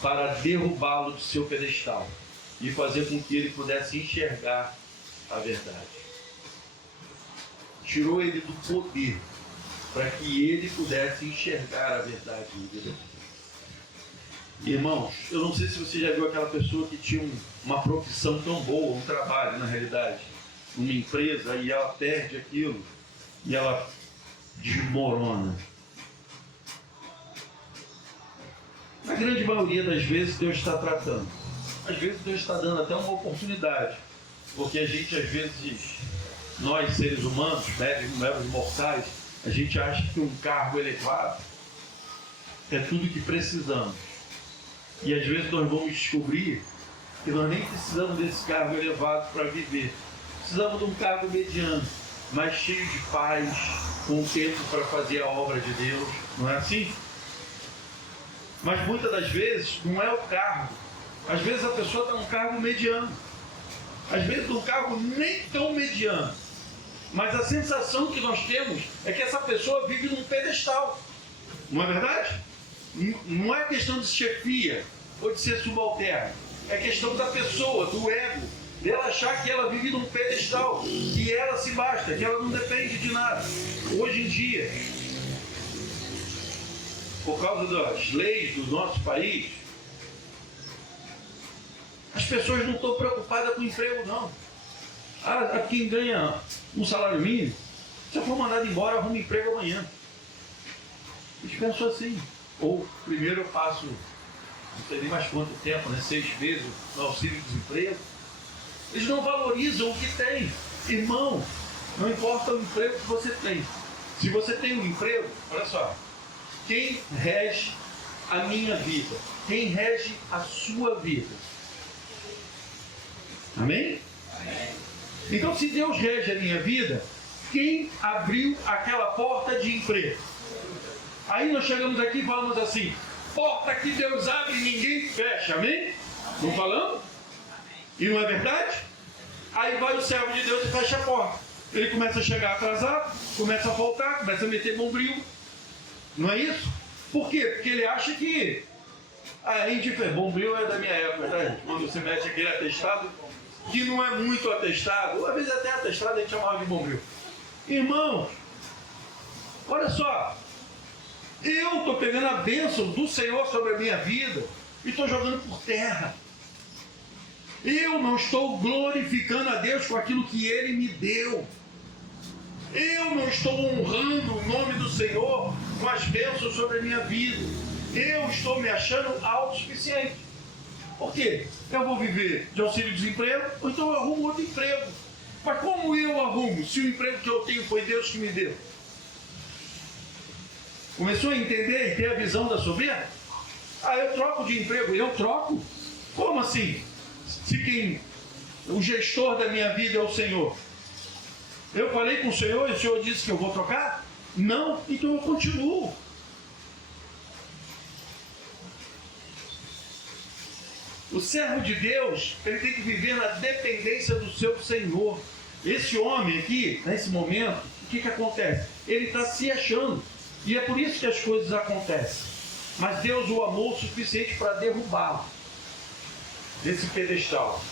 para derrubá-lo do seu pedestal e fazer com que ele pudesse enxergar a verdade. Tirou ele do poder para que ele pudesse enxergar a verdade de Deus. Irmãos, eu não sei se você já viu aquela pessoa que tinha uma profissão tão boa, um trabalho na realidade, numa empresa, e ela perde aquilo e ela desmorona. Na grande maioria das vezes Deus está tratando. Às vezes Deus está dando até uma oportunidade, porque a gente às vezes, nós seres humanos, meros mortais, a gente acha que um cargo elevado é tudo que precisamos. E às vezes nós vamos descobrir que nós nem precisamos desse cargo elevado para viver. Precisamos de um cargo mediano, mas cheio de paz, com tempo para fazer a obra de Deus. Não é assim? Mas muitas das vezes não é o cargo. Às vezes a pessoa está num cargo mediano. Às vezes num cargo nem tão mediano. Mas a sensação que nós temos é que essa pessoa vive num pedestal. Não é verdade? Não é questão de chefia ou de ser subalterno. É questão da pessoa, do ego, dela achar que ela vive num pedestal, que ela se basta, que ela não depende de nada. Hoje em dia, por causa das leis do nosso país, as pessoas não estão preocupadas com o emprego, não. Quem ganha um salário mínimo, se eu for mandado embora, arrumo emprego amanhã. Eles pensam assim. Ou primeiro eu passo, não sei nem mais quanto tempo, 6 meses no auxílio-desemprego. Eles não valorizam o que tem. Irmão, não importa o emprego que você tem. Se você tem um emprego, olha só, quem rege a minha vida? Quem rege a sua vida? Amém? Então, se Deus rege a minha vida, quem abriu aquela porta de emprego? Aí nós chegamos aqui e falamos assim: porta que Deus abre e ninguém fecha, amém? Não falamos? E não é verdade? Aí vai o servo de Deus e fecha a porta. Ele começa a chegar atrasado, começa a faltar, começa a meter bombril. Não é isso? Por quê? Porque ele acha que a gente fez. Bombril é da minha época, tá, gente? Quando você mete aquele atestado, que não é muito atestado, às vezes até atestado a gente chamava de bombril. Irmão, olha só, eu estou pegando a bênção do Senhor sobre a minha vida e estou jogando por terra. Eu não estou glorificando a Deus com aquilo que Ele me deu. Eu não estou honrando o nome do Senhor com as bênçãos sobre a minha vida. Eu estou me achando autossuficiente. Por quê? Eu vou viver de auxílio-desemprego, ou então eu arrumo outro emprego. Mas como eu arrumo, se o emprego que eu tenho foi Deus que me deu? Começou a entender e ter a visão da soberba? Eu troco de emprego. Eu troco? Como assim? Se o gestor da minha vida é o Senhor. Eu falei com o Senhor e o Senhor disse que eu vou trocar? Não, então eu continuo. O servo de Deus, ele tem que viver na dependência do seu Senhor. Esse homem aqui, nesse momento, o que acontece? Ele está se achando. E é por isso que as coisas acontecem. Mas Deus o amou o suficiente para derrubá-lo desse pedestal.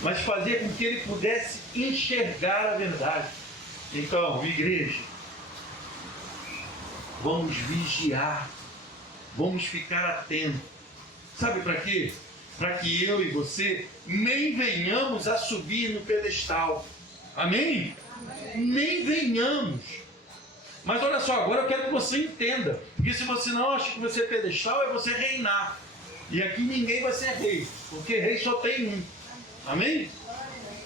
Mas fazer com que ele pudesse enxergar a verdade. Então, igreja, vamos vigiar. Vamos ficar atentos. Sabe para quê? Para que eu e você nem venhamos a subir no pedestal. Amém? Nem venhamos. Mas olha só, agora eu quero que você entenda. Porque se você não acha que você é pedestal, é você reinar. E aqui ninguém vai ser rei. Porque rei só tem um. Amém?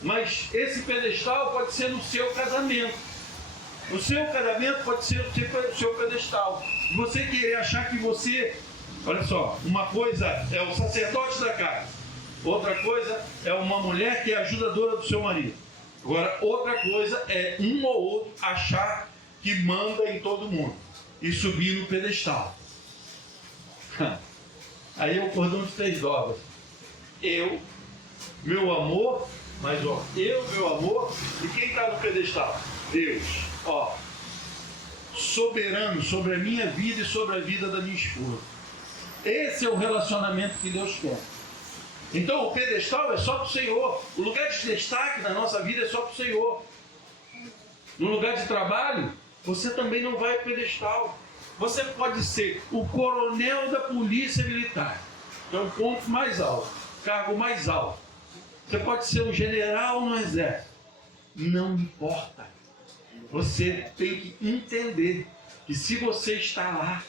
Mas esse pedestal pode ser no seu casamento. O seu casamento pode ser o seu pedestal. Você querer achar que você... Olha só, uma coisa é o sacerdote da casa. Outra coisa é uma mulher que é ajudadora do seu marido. Agora, outra coisa é um ou outro achar que manda em todo mundo e subir no pedestal. Aí é o cordão de 3 dobras. Eu, meu amor, mas ó, eu, meu amor, e quem está no pedestal? Deus, ó, soberano sobre a minha vida e sobre a vida da minha esposa. Esse é o relacionamento que Deus quer. Então o pedestal é só para o Senhor. O lugar de destaque na nossa vida é só para o Senhor. No lugar de trabalho, você também não vai ao pedestal. Você pode ser o coronel da polícia militar, que é o ponto mais alto, cargo mais alto. Você pode ser um general no exército. Não importa. Você tem que entender que se você está lá,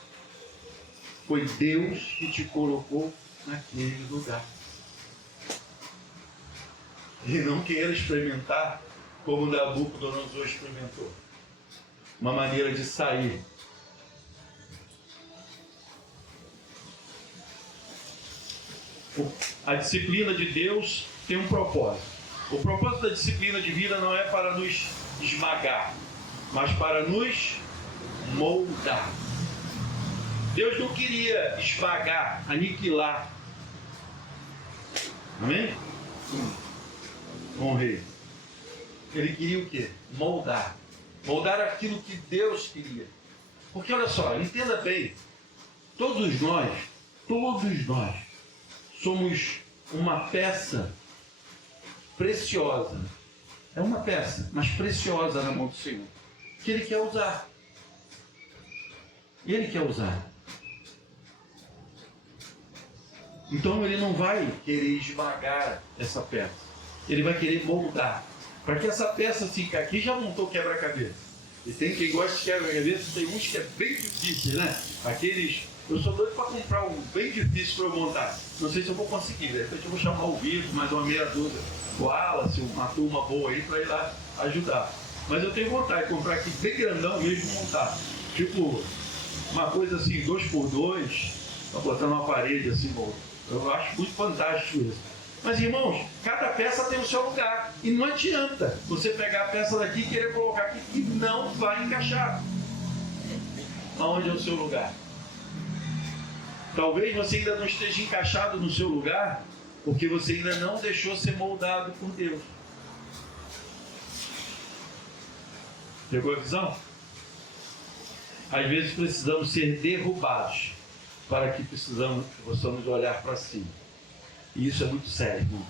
foi Deus que te colocou naquele lugar. E não queira experimentar como Nabucodonosor experimentou. Uma maneira de sair. A disciplina de Deus tem um propósito. O propósito da disciplina de vida não é para nos esmagar, mas para nos moldar. Deus não queria esmagar, aniquilar. Amém? Com o rei. Ele queria o quê? Moldar. moldar aquilo que Deus queria. Porque olha só, entenda bem, todos nós somos uma peça preciosa. É uma peça, mas preciosa na mão do Senhor, que Ele quer usar. Ele quer usar. Então Ele não vai querer esmagar essa peça. Ele vai querer moldar. Para que essa peça fique aqui, já montou quebra-cabeça. E tem quem gosta de quebra-cabeça, tem uns que é bem difícil, né? Aqueles... Eu sou doido para comprar um bem difícil para eu montar. Não sei se eu vou conseguir. De repente eu vou chamar o Vitor, mais uma meia dúzia. O Wallace, uma turma boa aí para ir lá ajudar. Mas eu tenho vontade de comprar aqui bem grandão mesmo e montar. Tipo, uma coisa assim, 2x2, para botar numa parede assim, bom. Eu acho muito fantástico isso. Mas irmãos, cada peça tem o seu lugar. E não adianta você pegar a peça daqui e querer colocar aqui que não vai encaixar. Aonde é o seu lugar? Talvez você ainda não esteja encaixado no seu lugar, porque você ainda não deixou ser moldado por Deus. Pegou a visão? Às vezes precisamos ser derrubados para que possamos olhar para cima. E isso é muito sério, irmão.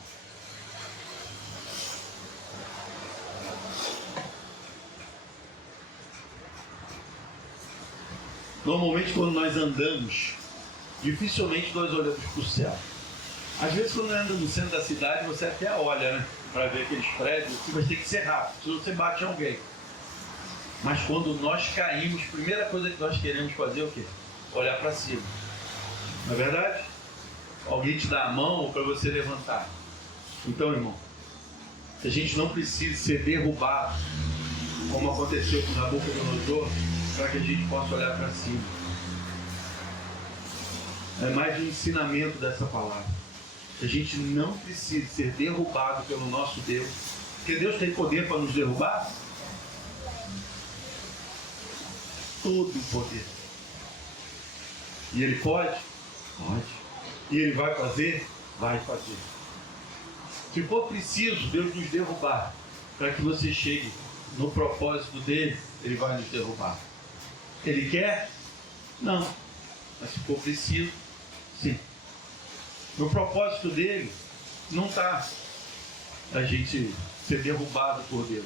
Normalmente quando nós andamos, dificilmente nós olhamos para o céu. Às vezes quando anda no centro da cidade, você até olha, né? Para ver aqueles prédios, mas tem que ser rápido, senão você bate em alguém. Mas quando nós caímos, a primeira coisa que nós queremos fazer é o quê? Olhar para cima. Não é verdade? Alguém te dá a mão para você levantar. Então, irmão, a gente não precisa ser derrubado, como aconteceu com Nabucodonosor, para que a gente possa olhar para cima. É mais um ensinamento dessa palavra. A gente não precisa ser derrubado pelo nosso Deus. Porque Deus tem poder para nos derrubar? Todo o poder. E Ele pode? Pode. E Ele vai fazer? Vai fazer. Se for preciso Deus nos derrubar, para que você chegue no propósito dEle, Ele vai nos derrubar. Ele quer? Não. Mas se for preciso, sim. No propósito dEle, não está a gente ser derrubado por Deus.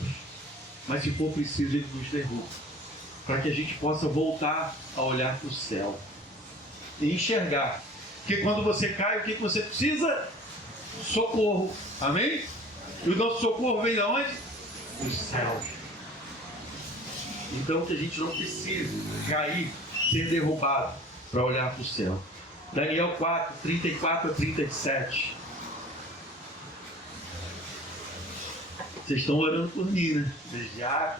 Mas se for preciso, Ele nos derruba. Para que a gente possa voltar a olhar para o céu. E enxergar. Porque quando você cai, o que você precisa? Socorro. Amém? E o nosso socorro vem de onde? Dos céus. Então que a gente não precisa cair, ser derrubado para olhar para o céu. Daniel 4, 34 a 37. Vocês estão orando por mim, né?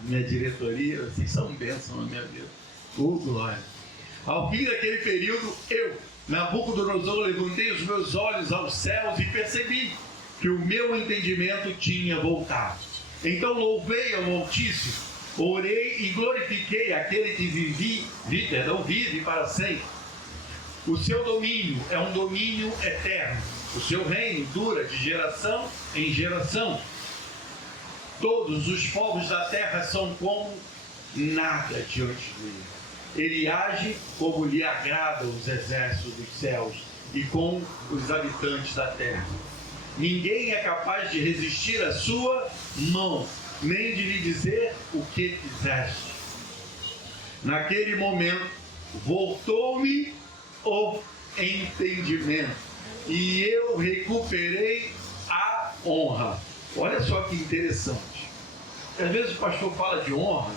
Minha diretoria, vocês são bênção na minha vida. Glória. Ao fim daquele período, eu, Nabucodonosor, levantei os meus olhos aos céus e percebi que o meu entendimento tinha voltado. Então louvei ao Altíssimo, orei e glorifiquei aquele que vive para sempre. O seu domínio é um domínio eterno. O seu reino dura de geração em geração. Todos os povos da terra são como nada diante dele. Ele age como lhe agrada os exércitos dos céus e com os habitantes da terra. Ninguém é capaz de resistir à sua mão, nem de lhe dizer o que quiseste. Naquele momento, voltou-me o entendimento e eu recuperei a honra. Olha só que interessante. Às vezes o pastor fala de honra,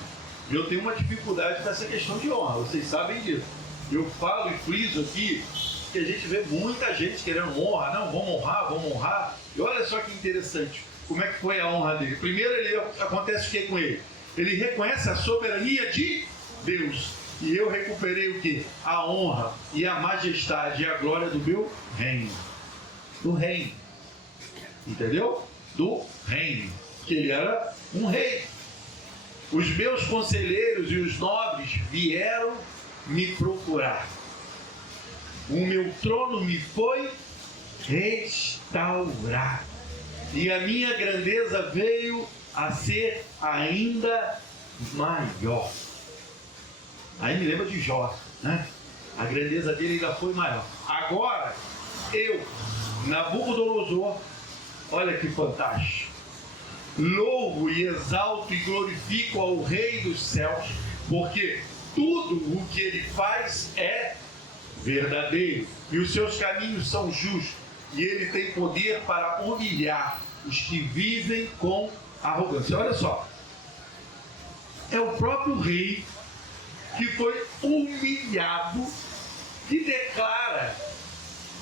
e eu tenho uma dificuldade nessa questão de honra, vocês sabem disso. Eu falo e friso aqui que a gente vê muita gente querendo honra, não, vamos honrar. E olha só que interessante, como é que foi a honra dele. Primeiro, acontece o que com ele? Ele reconhece a soberania de Deus. E eu recuperei o que? A honra e a majestade e a glória do meu reino. Do reino. Entendeu? Do reino. Que ele era um rei. Os meus conselheiros e os nobres vieram me procurar. O meu trono me foi restaurado. E a minha grandeza veio a ser ainda maior. Aí me lembra de Jó, né? A grandeza dele ainda foi maior. Agora, eu, Nabucodonosor, olha que fantástico. Louvo e exalto e glorifico ao Rei dos céus, porque tudo o que ele faz é verdadeiro, e os seus caminhos são justos, e ele tem poder para humilhar os que vivem com arrogância. Olha só, é o próprio rei que foi humilhado, que declara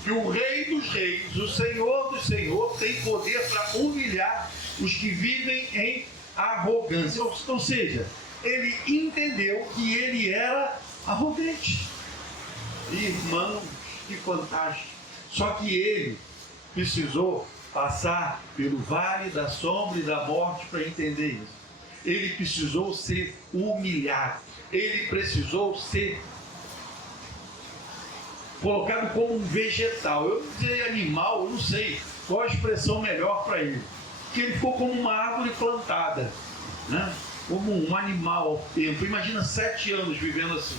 que o Rei dos Reis, o Senhor dos Senhores, tem poder para humilhar os que vivem em arrogância. Ou seja, ele entendeu que ele era arrogante. Irmão, que fantástico. Só que ele precisou passar pelo vale da sombra e da morte para entender isso. Ele precisou ser humilhado. Ele precisou ser colocado como um vegetal. Eu não sei animal, eu não sei qual a expressão melhor para ele. Que ele ficou como uma árvore plantada, né? Como um animal ao tempo. Imagina 7 anos vivendo assim.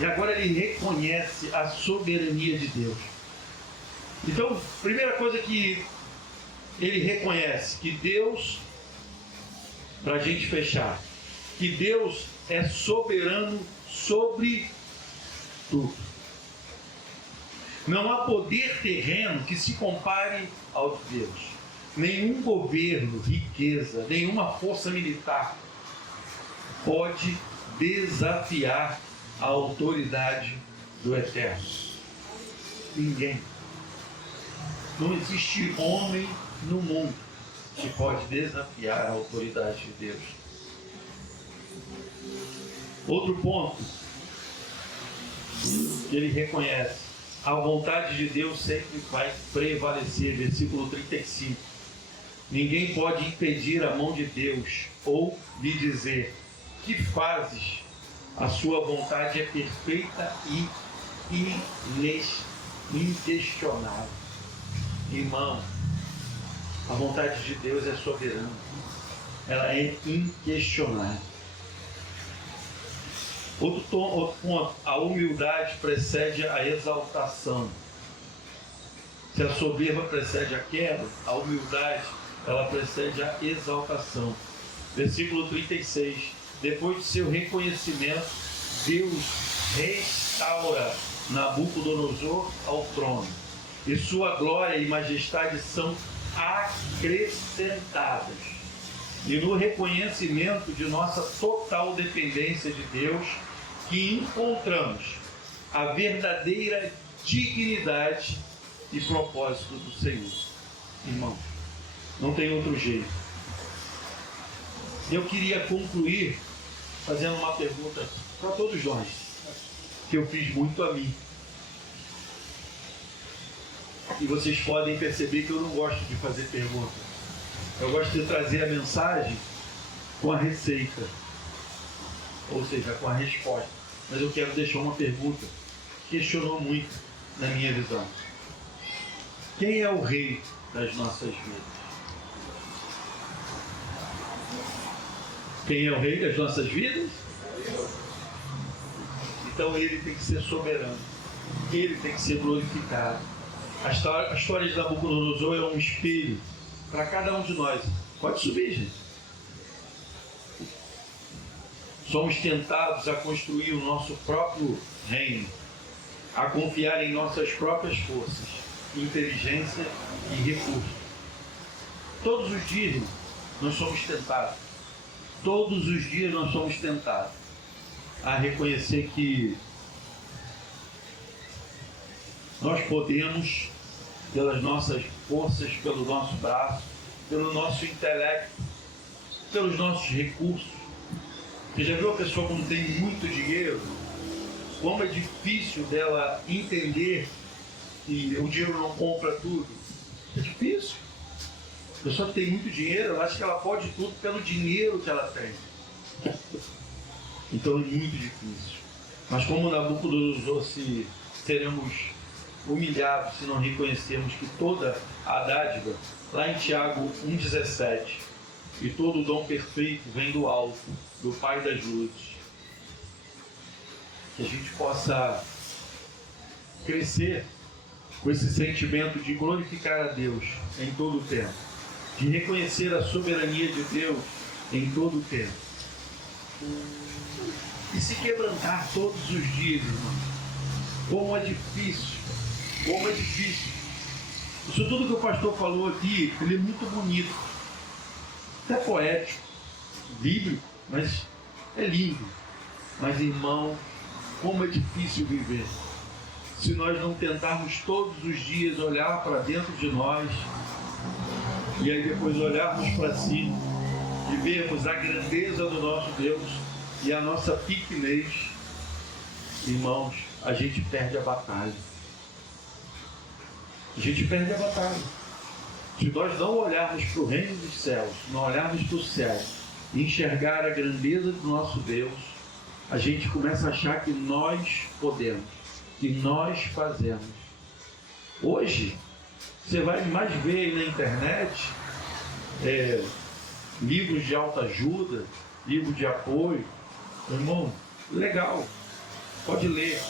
E agora ele reconhece a soberania de Deus. Então, primeira coisa que ele reconhece, que Deus, para a gente fechar, que Deus é soberano sobre tudo. Não há poder terreno que se compare ao de Deus. Nenhum governo, riqueza, nenhuma força militar pode desafiar a autoridade do Eterno. Ninguém. Não existe homem no mundo que pode desafiar a autoridade de Deus. Outro ponto que ele reconhece: a vontade de Deus sempre vai prevalecer. Versículo 35. Ninguém pode impedir a mão de Deus ou lhe dizer: que fazes? A sua vontade é perfeita e inquestionável. Irmão, a vontade de Deus é soberana. Ela é inquestionável. Outro ponto, a humildade precede a exaltação. Se a soberba precede a queda, a humildade, ela precede a exaltação. Versículo 36. Depois de seu reconhecimento, Deus restaura Nabucodonosor ao trono, e sua glória e majestade são acrescentadas. E no reconhecimento de nossa total dependência de Deus, que encontramos a verdadeira dignidade e propósito do Senhor. Irmão, não tem outro jeito. Eu queria concluir fazendo uma pergunta para todos nós, que eu fiz muito a mim. E vocês podem perceber que eu não gosto de fazer pergunta. Eu gosto de trazer a mensagem com a receita, ou seja, com a resposta. Mas eu quero deixar uma pergunta que questionou muito na minha visão. Quem é o rei das nossas vidas? Quem é o rei das nossas vidas? Então ele tem que ser soberano. Ele tem que ser glorificado. A história de Nabucodonosor é um espelho para cada um de nós. Pode subir, gente. Somos tentados a construir o nosso próprio reino, a confiar em nossas próprias forças, inteligência e recursos. Todos os dias nós somos tentados. Todos os dias nós somos tentados a reconhecer que nós podemos, pelas nossas forças, pelo nosso braço, pelo nosso intelecto, pelos nossos recursos. Você já viu a pessoa quando tem muito dinheiro? Como é difícil dela entender que o dinheiro não compra tudo? É difícil. A pessoa que tem muito dinheiro, ela acha que ela pode tudo pelo dinheiro que ela tem. Então é muito difícil. Mas como Nabucodonosor, seremos humilhados se não reconhecermos que toda a dádiva, lá em Tiago 1,17, e todo dom perfeito vem do alto, do Pai das luzes. Que a gente possa crescer com esse sentimento de glorificar a Deus em todo o tempo, de reconhecer a soberania de Deus em todo o tempo, e se quebrantar todos os dias, irmão. Como é difícil, como é difícil. Isso tudo que o pastor falou aqui, ele é muito bonito, é poético, bíblico, mas é lindo. Mas, irmão, como é difícil viver se nós não tentarmos todos os dias olhar para dentro de nós e aí depois olharmos para cima e vermos a grandeza do nosso Deus e a nossa pequenez. Irmãos, a gente perde a batalha. A gente perde a batalha. Se nós não olharmos para o reino dos céus, não olharmos para o céu e enxergar a grandeza do nosso Deus, a gente começa a achar que nós podemos, que nós fazemos. Hoje, você vai mais ver aí na internet livros de autoajuda, livros de apoio. Irmão, legal, pode ler,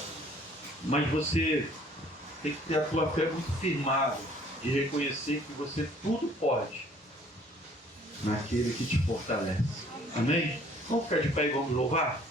mas você tem que ter a tua fé muito firmada, de reconhecer que você tudo pode naquele que te fortalece. Amém? Vamos ficar de pé e vamos louvar?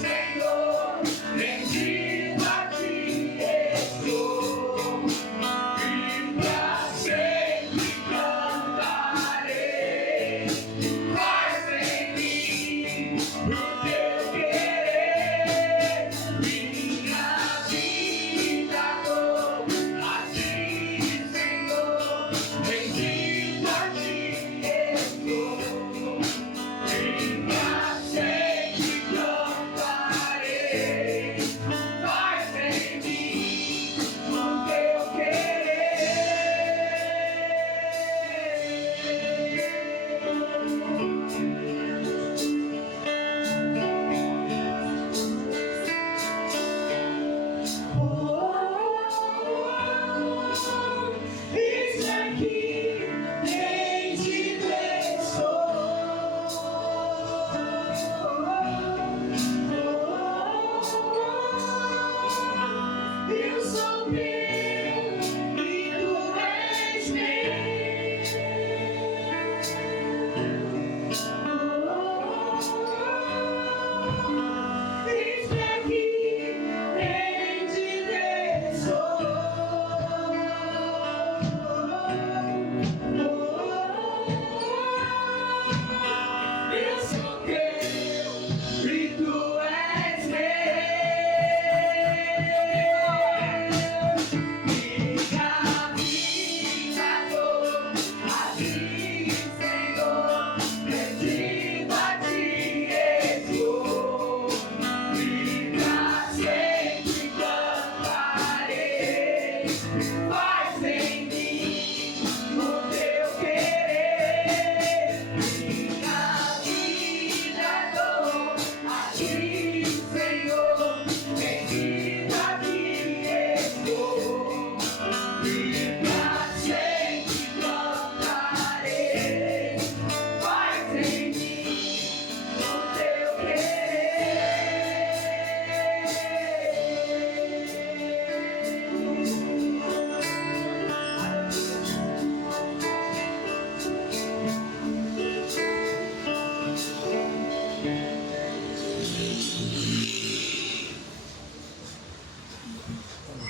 Senhor, bendita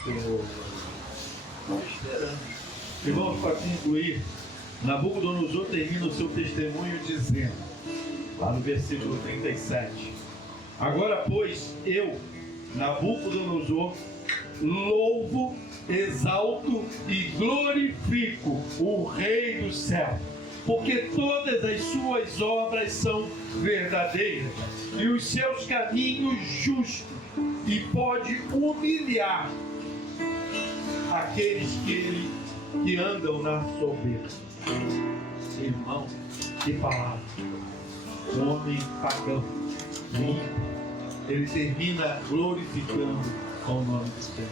Senhor. Estamos esperando. Irmãos, para concluir, Nabucodonosor termina o seu testemunho dizendo, lá no versículo 37, agora, pois, eu, Nabucodonosor, louvo, exalto e glorifico o Rei do céu, porque todas as suas obras são verdadeiras e os seus caminhos justos, e pode humilhar aqueles que andam na soberba. Irmão, que palavra! O homem pagão, ele termina glorificando o nome do Senhor.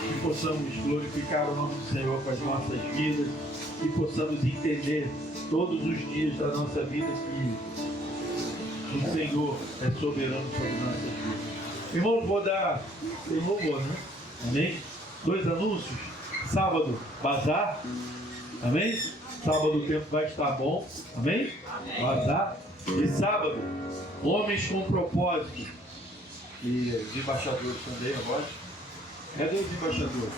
Que possamos glorificar o nome do Senhor com as nossas vidas e possamos entender todos os dias da nossa vida que o Senhor é soberano sobre nossas vidas. Irmãos, vou dar, tem louvor, né? Amém? 2 anúncios. Sábado, bazar. Amém? Sábado o tempo vai estar bom. Amém? Bazar. E sábado, homens com propósito. E os embaixadores também, agora. Cadê os embaixadores?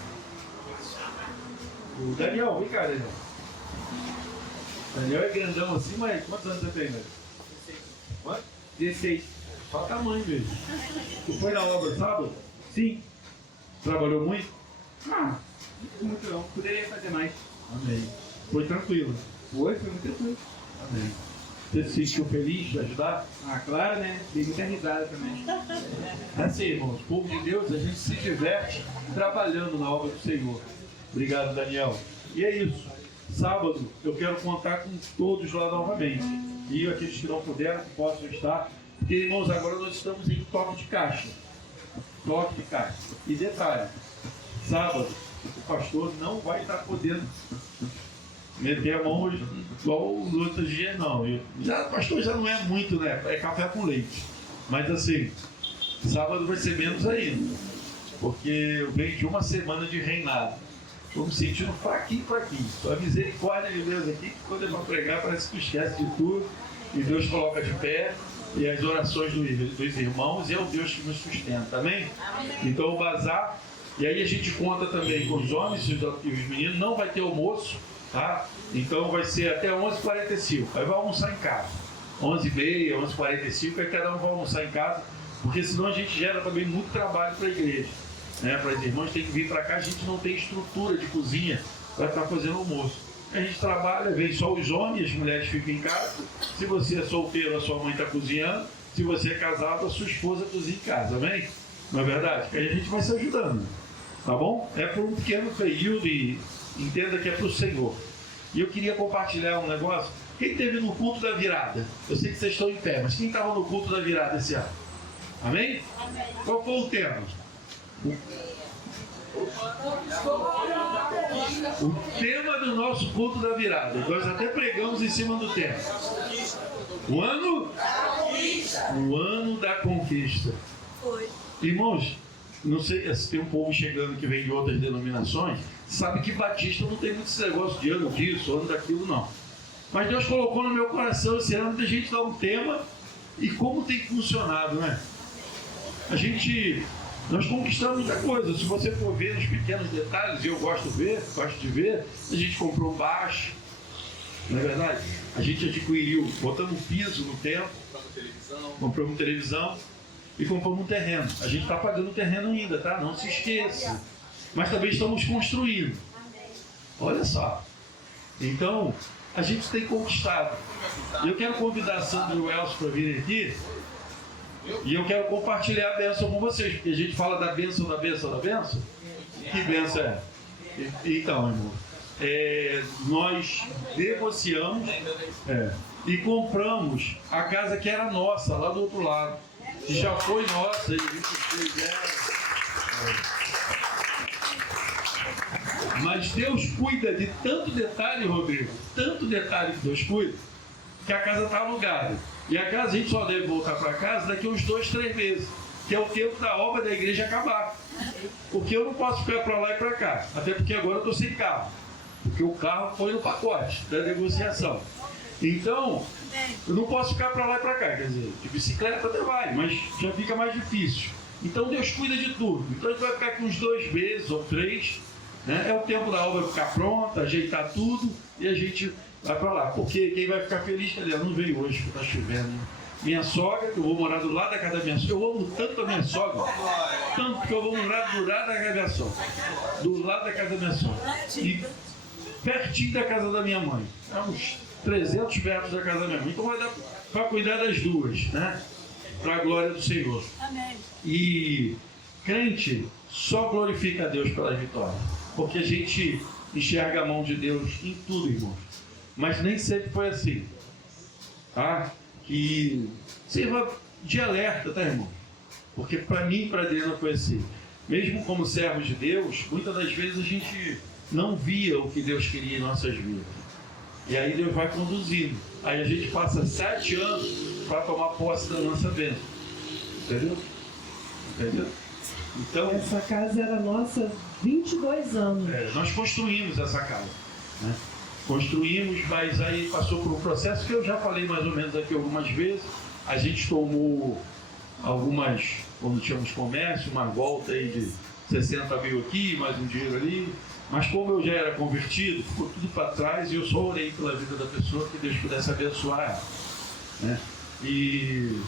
O Daniel, vem cá, Daniel. Daniel é grandão assim, mas quantos anos você tem, velho? 16. Quanto? 16. Só tamanho mesmo. Tu foi na obra sábado? Sim. Trabalhou muito? Ah, muito não. Poderia fazer mais. Amém. Foi tranquilo? Foi muito tranquilo. Amém. Você se sentiu feliz de ajudar? Ah, claro, né? Dei muita risada também. Assim, irmãos, o povo de Deus, a gente se diverte trabalhando na obra do Senhor. Obrigado, Daniel. E é isso. Sábado, eu quero contar com todos lá novamente. E aqueles que não puderam, que possam estar. Porque, irmãos, agora nós estamos em toque de caixa. Toque de caixa. E detalhe, sábado, o pastor não vai estar podendo meter a mão igual os outros dias, não. O pastor já não é muito, né? É café com leite. Mas assim, sábado vai ser menos ainda. Porque eu venho de uma semana de reinado. Estou me sentindo fraquinho. Só a misericórdia de Deus aqui, que quando é para pregar, parece que esquece de tudo. E Deus coloca de pé. E as orações dos irmãos, e é o Deus que nos sustenta, amém? Então o bazar, e aí a gente conta também com os homens e os meninos, não vai ter almoço, tá? Então vai ser até 11h45, aí vai almoçar em casa, 11h30, 11h45, aí cada um vai almoçar em casa, porque senão a gente gera também muito trabalho para a igreja, né? Para as irmãs tem que vir para cá, a gente não tem estrutura de cozinha para estar fazendo almoço. A gente trabalha, vem só os homens, as mulheres ficam em casa. Se você é solteiro, a sua mãe está cozinhando. Se você é casado, a sua esposa cozinha em casa, amém? Não é verdade? Aí a gente vai se ajudando, tá bom? É por um pequeno período e entenda que é para o Senhor. E eu queria compartilhar um negócio. Quem esteve no culto da virada? Eu sei que vocês estão em pé, mas quem estava no culto da virada esse ano? Amém? Amém. Qual foi o tema? O tema do nosso culto da virada. Nós até pregamos em cima do tema. O ano da conquista. Irmãos, não sei se tem um povo chegando que vem de outras denominações, sabe que batista não tem muito esse negócio de ano disso, ano daquilo, não. Mas Deus colocou no meu coração esse ano da gente dar um tema e como tem funcionado, né? Nós conquistamos muita coisa. Se você for ver nos pequenos detalhes, e eu gosto de ver, a gente comprou um baixo, não é verdade? A gente adquiriu, botamos um piso no templo, compramos televisão e compramos um terreno. A gente está pagando o terreno ainda, tá? Não se esqueça. Mas também estamos construindo. Olha só. Então, a gente tem conquistado. Eu quero convidar a Sandra e o Elcio para virem aqui. E eu quero compartilhar a bênção com vocês, porque a gente fala da bênção, da bênção, da bênção. Que bênção é? Então, irmão, nós negociamos e compramos a casa que era nossa, lá do outro lado. Que já foi nossa. Mas Deus cuida de tanto detalhe, Rodrigo, tanto detalhe que Deus cuida, que a casa está alugada. E a casa, a gente só deve voltar para casa daqui uns 2, 3 meses, que é o tempo da obra da igreja acabar. Porque eu não posso ficar para lá e para cá, até porque agora eu estou sem carro, porque o carro foi no pacote da negociação. Então, eu não posso ficar para lá e para cá, quer dizer, de bicicleta até vai, mas já fica mais difícil. Então Deus cuida de tudo. Então a gente vai ficar aqui uns 2 meses ou 3, né? É o tempo da obra ficar pronta, ajeitar tudo e a gente vai para lá. Porque quem vai ficar feliz, cadê? Ela não veio hoje, porque está chovendo. Né? Minha sogra, que eu vou morar do lado da casa da minha sogra. Eu amo tanto a minha sogra, tanto que eu vou morar do lado da casa da minha sogra. Do lado da casa da minha sogra. E pertinho da casa da minha mãe. É uns 300 metros da casa da minha mãe. Então vai dar para cuidar das duas, né? Para a glória do Senhor. Amém. E crente só glorifica a Deus pela vitória. Porque a gente enxerga a mão de Deus em tudo, irmão. Mas nem sempre foi assim. Tá? Que sirva de alerta, tá, irmão? Porque para mim e para Adriana foi assim. Mesmo como servos de Deus, muitas das vezes a gente não via o que Deus queria em nossas vidas. E aí Deus vai conduzindo. Aí a gente passa 7 anos para tomar posse da nossa bênção. Entendeu? Entendeu? Então, Essa casa era nossa 22 anos. nós construímos essa casa. Né? Construímos, mas aí passou por um processo que eu já falei mais ou menos aqui algumas vezes. A gente tomou algumas, quando tínhamos comércio, uma volta aí de 60 mil aqui, mais um dinheiro ali. Mas como eu já era convertido, ficou tudo para trás e eu só orei pela vida da pessoa que Deus pudesse abençoar ela. Né? E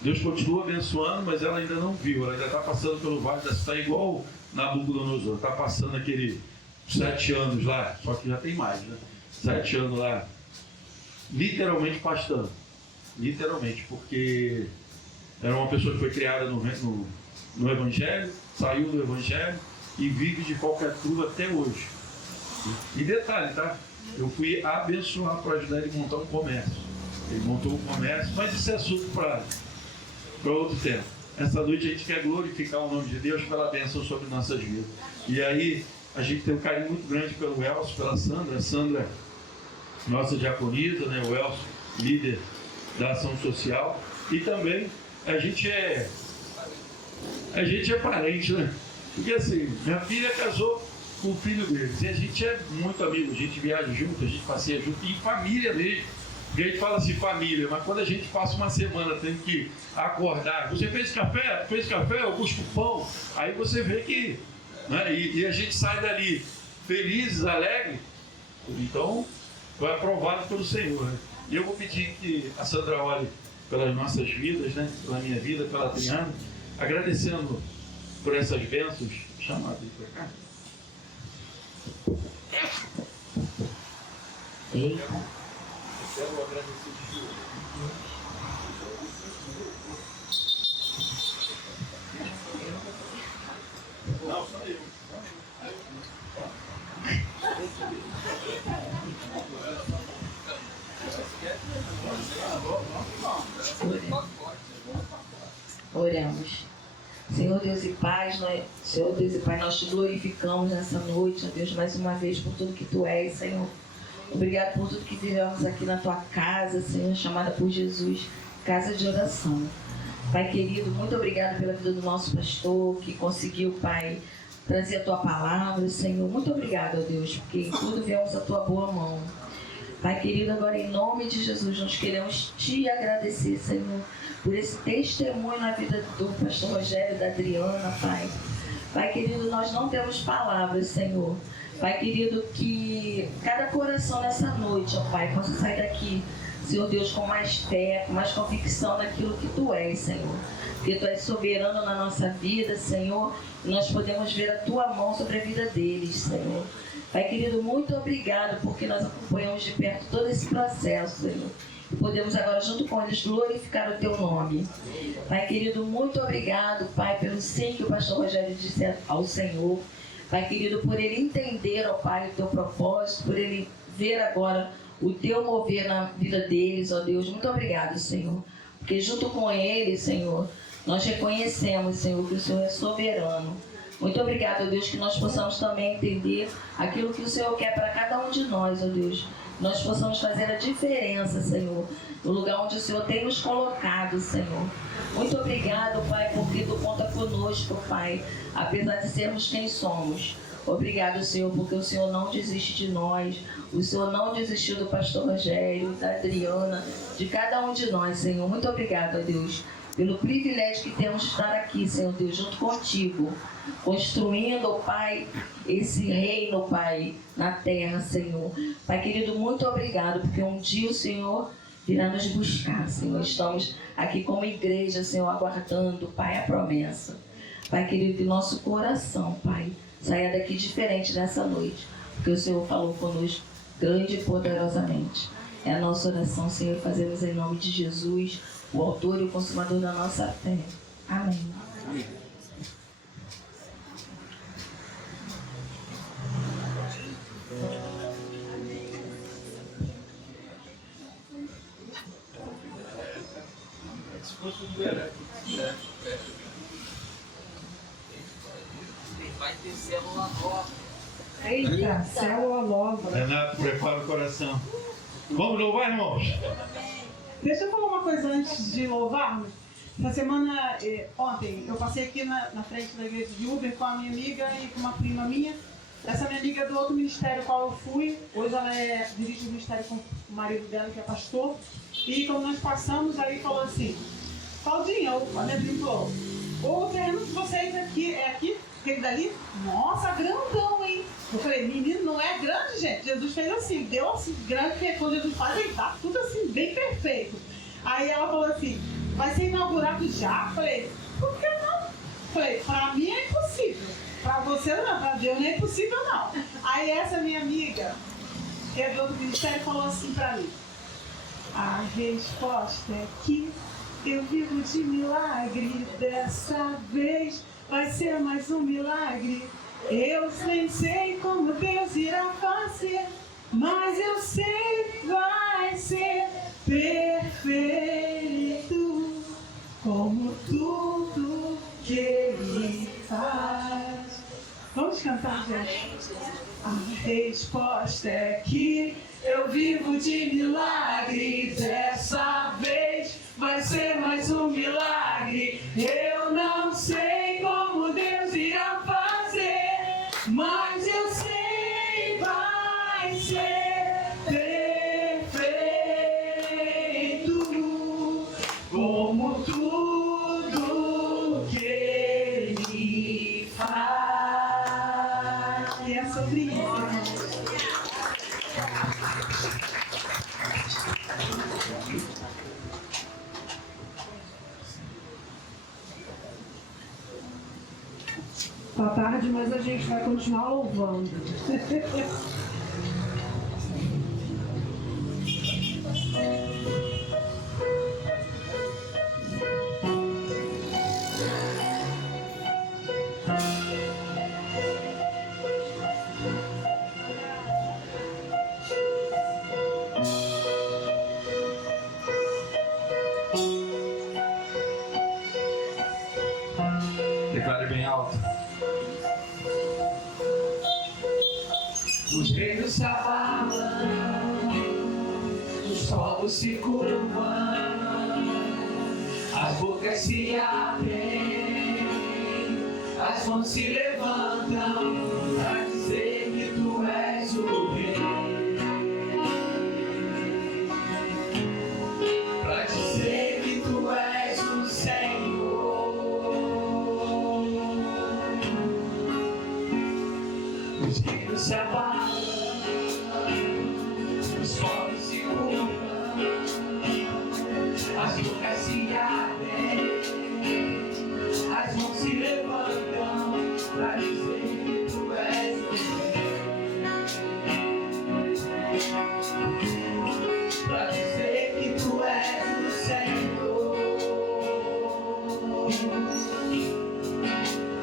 Deus continua abençoando, mas ela ainda não viu. Ela ainda está passando pelo vale da cidade, igual Nabucodonosor. Está passando aquele 7 anos lá, só que já tem mais, né? 7 anos lá, literalmente pastando. Literalmente, porque era uma pessoa que foi criada no Evangelho, saiu do Evangelho e vive de qualquer truva até hoje. E detalhe, tá? Eu fui abençoar para ajudar ele a montar um comércio. Ele montou um comércio, mas isso é assunto para outro tempo. Essa noite a gente quer glorificar o nome de Deus pela bênção sobre nossas vidas. E aí a gente tem um carinho muito grande pelo Elcio, pela Sandra. A Sandra, nossa diaconisa, né? O Elcio, líder da ação social. E também a gente é parente, né? Porque assim, minha filha casou com o filho deles. E a gente é muito amigo, a gente viaja junto, a gente passeia junto, e família mesmo. Porque a gente fala assim, família, mas quando a gente passa uma semana tendo que acordar, você fez café? Fez café? Eu busco pão. Aí você vê que... Né? E a gente sai dali felizes, alegres. Então, foi aprovado pelo Senhor. Né? E eu vou pedir que a Sandra olhe pelas nossas vidas, né? Pela minha vida, pela Adriana, agradecendo por essas bênçãos. Chama ele para cá. Eita. Quero agradecer de Deus. Não, só eu. Oramos. Senhor Deus e Pai, nós te glorificamos nessa noite, ó Deus, mais uma vez por tudo que Tu és, Senhor. Obrigado por tudo que vivemos aqui na Tua casa, Senhor, chamada por Jesus, casa de oração. Pai querido, muito obrigado pela vida do nosso pastor, que conseguiu, Pai, trazer a Tua palavra, Senhor. Muito obrigado, ó Deus, porque em tudo viemos a Tua boa mão. Pai querido, agora em nome de Jesus, nós queremos Te agradecer, Senhor, por esse testemunho na vida do pastor Rogério e da Adriana, Pai. Pai querido, nós não temos palavras, Senhor. Pai querido, que cada coração nessa noite, ó Pai, possa sair daqui, Senhor Deus, com mais fé, com mais convicção naquilo que Tu és, Senhor. Porque Tu és soberano na nossa vida, Senhor, e nós podemos ver a Tua mão sobre a vida deles, Senhor. Pai querido, muito obrigado, porque nós acompanhamos de perto todo esse processo, Senhor. E podemos agora, junto com eles, glorificar o Teu nome. Pai querido, muito obrigado, Pai, pelo sim que o pastor Rogério disse ao Senhor. Pai querido, por ele entender, ó Pai, o Teu propósito, por ele ver agora o Teu mover na vida deles, ó Deus. Muito obrigado, Senhor. Porque junto com ele, Senhor, nós reconhecemos, Senhor, que o Senhor é soberano. Muito obrigado, ó Deus, que nós possamos também entender aquilo que o Senhor quer para cada um de nós, ó Deus. Nós possamos fazer a diferença, Senhor, no lugar onde o Senhor tem nos colocado, Senhor. Muito obrigado, Pai, porque Tu conta conosco, Pai, apesar de sermos quem somos. Obrigado, Senhor, porque o Senhor não desiste de nós, o Senhor não desistiu do pastor Rogério, da Adriana, de cada um de nós, Senhor. Muito obrigado, ó Deus, pelo privilégio que temos de estar aqui, Senhor Deus, junto contigo, construindo, ó Pai, esse reino, Pai, na terra, Senhor. Pai querido, muito obrigado, porque um dia o Senhor virá nos buscar, Senhor. Estamos aqui como igreja, Senhor, aguardando, Pai, a promessa. Pai querido, que nosso coração, Pai, saia daqui diferente nessa noite, porque o Senhor falou conosco grande e poderosamente. É a nossa oração, Senhor, fazemos em nome de Jesus, o autor e o consumador da nossa fé. Amém. Vai ter célula nova. Eita, célula nova. Renato, prepara o coração. Vamos louvar, irmãos? Deixa eu falar uma coisa antes de louvarmos. Essa semana, ontem, eu passei aqui na frente da igreja de Uber com a minha amiga e com uma prima minha. Essa minha amiga é do outro ministério qual eu fui. Hoje ela dirige o ministério com o marido dela, que é pastor. E quando nós passamos, aí falou assim: Claudinha, a minha prima falou, o terreno de vocês aqui é aqui? Aquele dali? Nossa, grandão, hein? Eu falei, menino, não é grande, gente. Jesus fez assim, deu assim, grande, porque quando Jesus faz, ele tá tudo assim, bem perfeito. Aí ela falou assim, vai ser inaugurado já? Eu falei, por que não? Eu falei, pra mim é impossível. Pra você não, pra Deus não é impossível não. Aí essa minha amiga, que é do outro ministério, falou assim pra mim, a resposta é que eu vivo de milagre, dessa vez vai ser mais um milagre. Eu nem sei como Deus irá fazer, mas eu sei vai ser perfeito, como tudo que Ele faz. Vamos cantar, gente? A resposta é que eu vivo de milagre, dessa vez vai ser mais um milagre. Eu não sei como Deus irá fazer, mas eu sei vai ser perfeito, como tudo que Ele faz. E é sobre isso, irmãos. Tá tarde, mas a gente vai continuar louvando. Declare bem alto. Os reinos se abalam, os povos se curvam, as bocas se abrem, as mãos se levantam para dizer que tu és o rei, para dizer que tu és o Senhor. Os reinos se abalam, os povos se curvam, as bocas se abrem, as mãos se levantam para dizer que tu és o rei, para dizer que tu és o Senhor.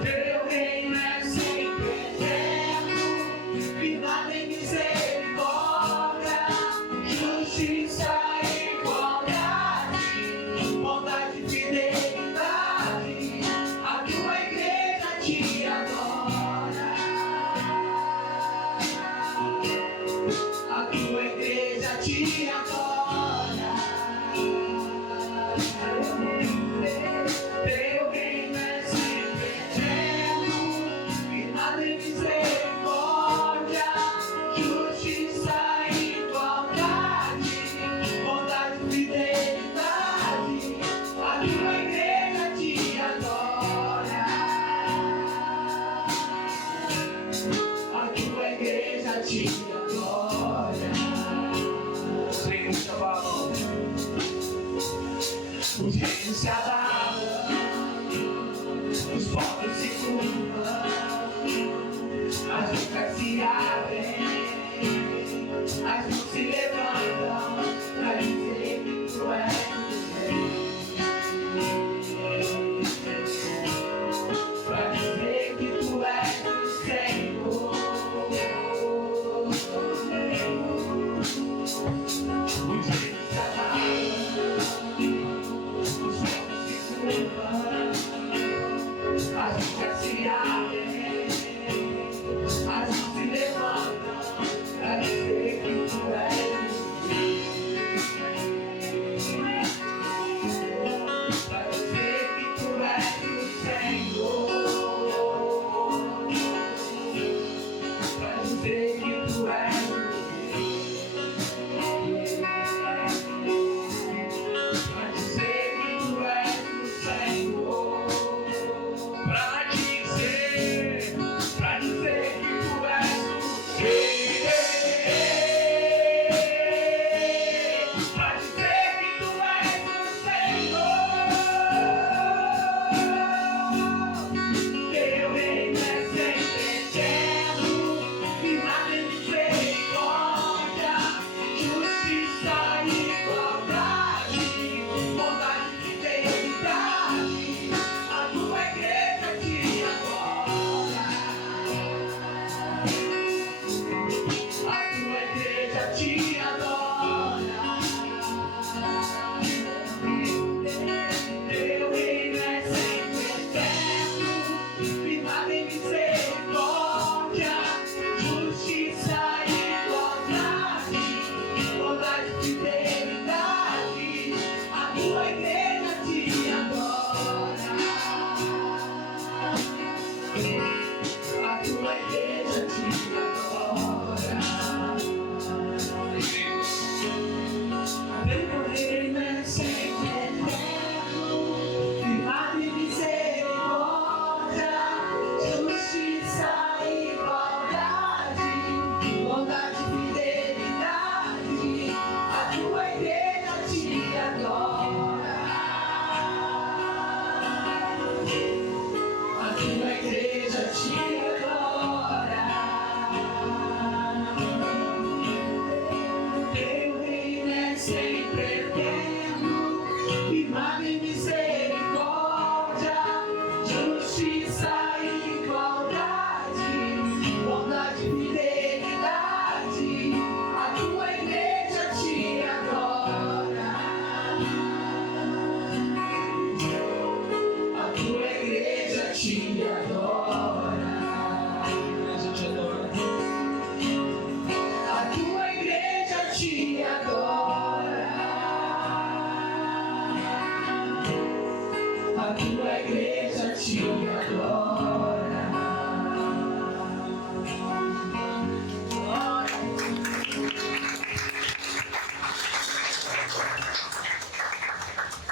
Teu reino é sempre eterno, vida te adora. Sem muita balão. Os reinos se abalam, os povos se curvam, as bocas se abrem, as mãos se levantam pra dizer que tu és Deus. Pra dizer que tu és o Senhor. Os reinos se abalam, os povos se curvam, as bocas se abrem, as mãos se levantam pra dizer que tu és Deus. Pra dizer que tu és o Senhor. Pra dizer que tu és o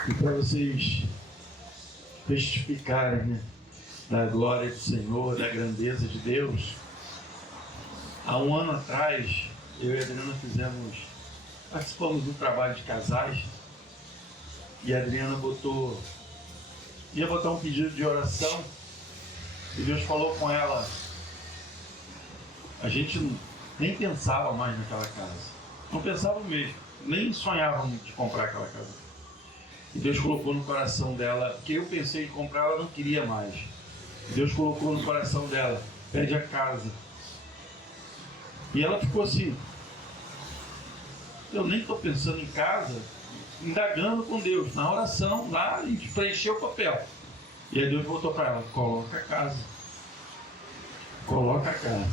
E para vocês testificarem, né, da glória do Senhor, da grandeza de Deus, há um ano atrás, eu e a Adriana participamos de um trabalho de casais, e a Adriana ia botar um pedido de oração, e Deus falou com ela. A gente nem pensava mais naquela casa, não pensava mesmo, nem sonhávamos de comprar aquela casa. E Deus colocou no coração dela, que eu pensei em comprar, ela não queria mais. Deus colocou no coração dela, pede a casa. E ela ficou assim, eu nem estou pensando em casa, indagando com Deus, na oração, lá, a gente preencheu o papel. E aí Deus voltou para ela, coloca a casa. Coloca a casa.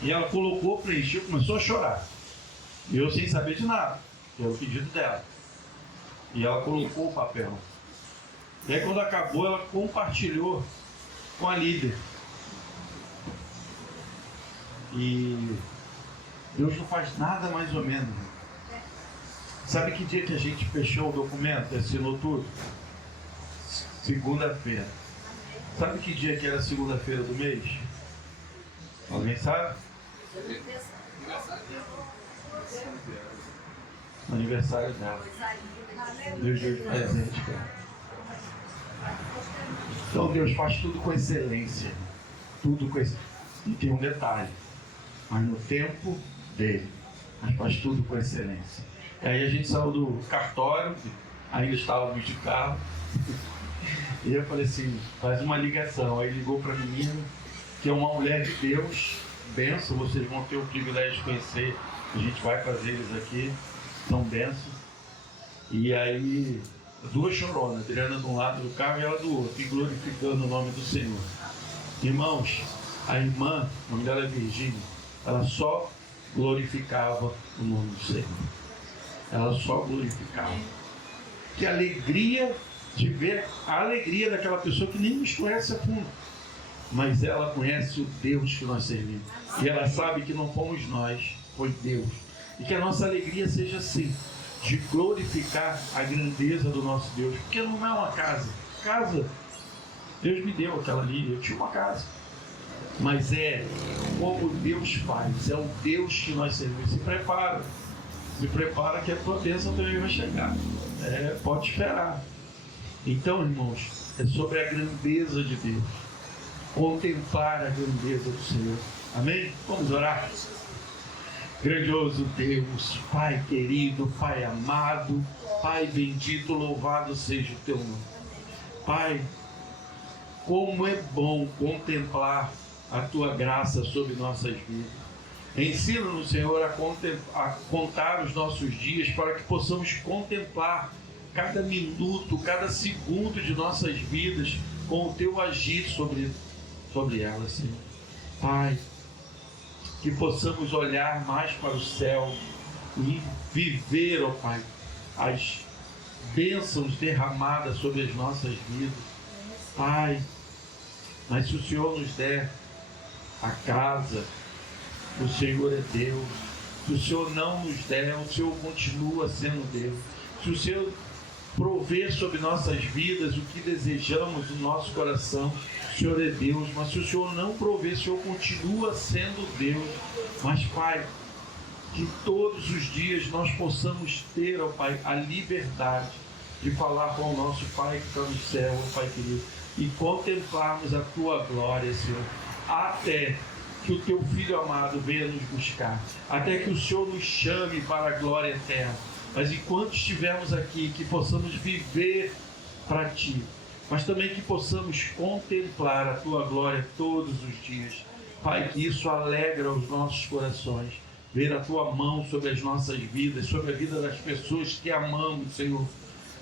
E ela colocou, preencheu, começou a chorar. E eu sem saber de nada, que era o pedido dela. E ela colocou o papel. E aí quando acabou, ela compartilhou com a líder. E Deus não faz nada mais ou menos. Sabe que dia que a gente fechou o documento e assinou tudo? Segunda-feira. Sabe que dia que era segunda-feira do mês? Alguém sabe? Aniversário dela. Deus deu de presente, cara. Então Deus faz tudo com excelência. Tudo com excelência. E tem um detalhe. Mas no tempo dele. Mas faz tudo com excelência. E aí a gente saiu do cartório, ainda estávamos de carro. E eu falei assim, faz uma ligação. Aí ligou para a menina, que é uma mulher de Deus. Benção, vocês vão ter o privilégio de conhecer. A gente vai fazer eles aqui. São bênçãos. E aí, duas choronas, Adriana de um lado do carro e ela do outro, e glorificando o nome do Senhor. Irmãos, a irmã, o nome dela é Virgínia, ela só glorificava o nome do Senhor. Ela só glorificava. Que alegria de ver a alegria daquela pessoa que nem nos conhece a fundo. Mas ela conhece o Deus que nós servimos. E ela sabe que não fomos nós, foi Deus. E que a nossa alegria seja assim, de glorificar a grandeza do nosso Deus. Porque não é uma casa. Casa, Deus me deu aquela ali, eu tinha uma casa. Mas é como Deus faz, é o Deus que nós servimos. Se prepara que a tua bênção também vai chegar. Pode esperar. Então, irmãos, é sobre a grandeza de Deus. Contemplar a grandeza do Senhor. Amém? Vamos orar. Grandioso Deus, Pai querido, Pai amado, Pai bendito, louvado seja o teu nome. Pai, como é bom contemplar a tua graça sobre nossas vidas. Ensina-nos, Senhor, a contar os nossos dias para que possamos contemplar cada minuto, cada segundo de nossas vidas com o teu agir sobre elas, Senhor. Pai, que possamos olhar mais para o céu e viver, ó Pai, as bênçãos derramadas sobre as nossas vidas. Pai, mas se o Senhor nos der a casa, o Senhor é Deus. Se o Senhor não nos der, o Senhor continua sendo Deus. Se o Senhor prover sobre nossas vidas o que desejamos no nosso coração, o Senhor é Deus. Mas se o Senhor não prover, o Senhor continua sendo Deus. Mas, Pai, que todos os dias nós possamos ter, ó Pai, a liberdade de falar com o nosso Pai que está no céu, ó Pai querido, e contemplarmos a Tua glória, Senhor, até que o Teu Filho amado venha nos buscar, até que o Senhor nos chame para a glória eterna. Mas enquanto estivermos aqui, que possamos viver para Ti, mas também que possamos contemplar a Tua glória todos os dias. Pai, que isso alegra os nossos corações, ver a Tua mão sobre as nossas vidas, sobre a vida das pessoas que amamos, Senhor.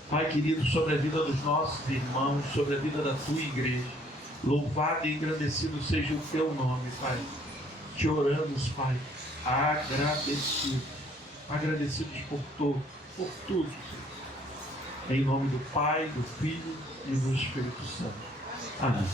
Pai querido, sobre a vida dos nossos irmãos, sobre a vida da Tua igreja. Louvado e engrandecido seja o Teu nome, Pai. Te oramos, Pai, agradecidos por tudo, Senhor. Em nome do Pai, do Filho e do Espírito Santo. Amém.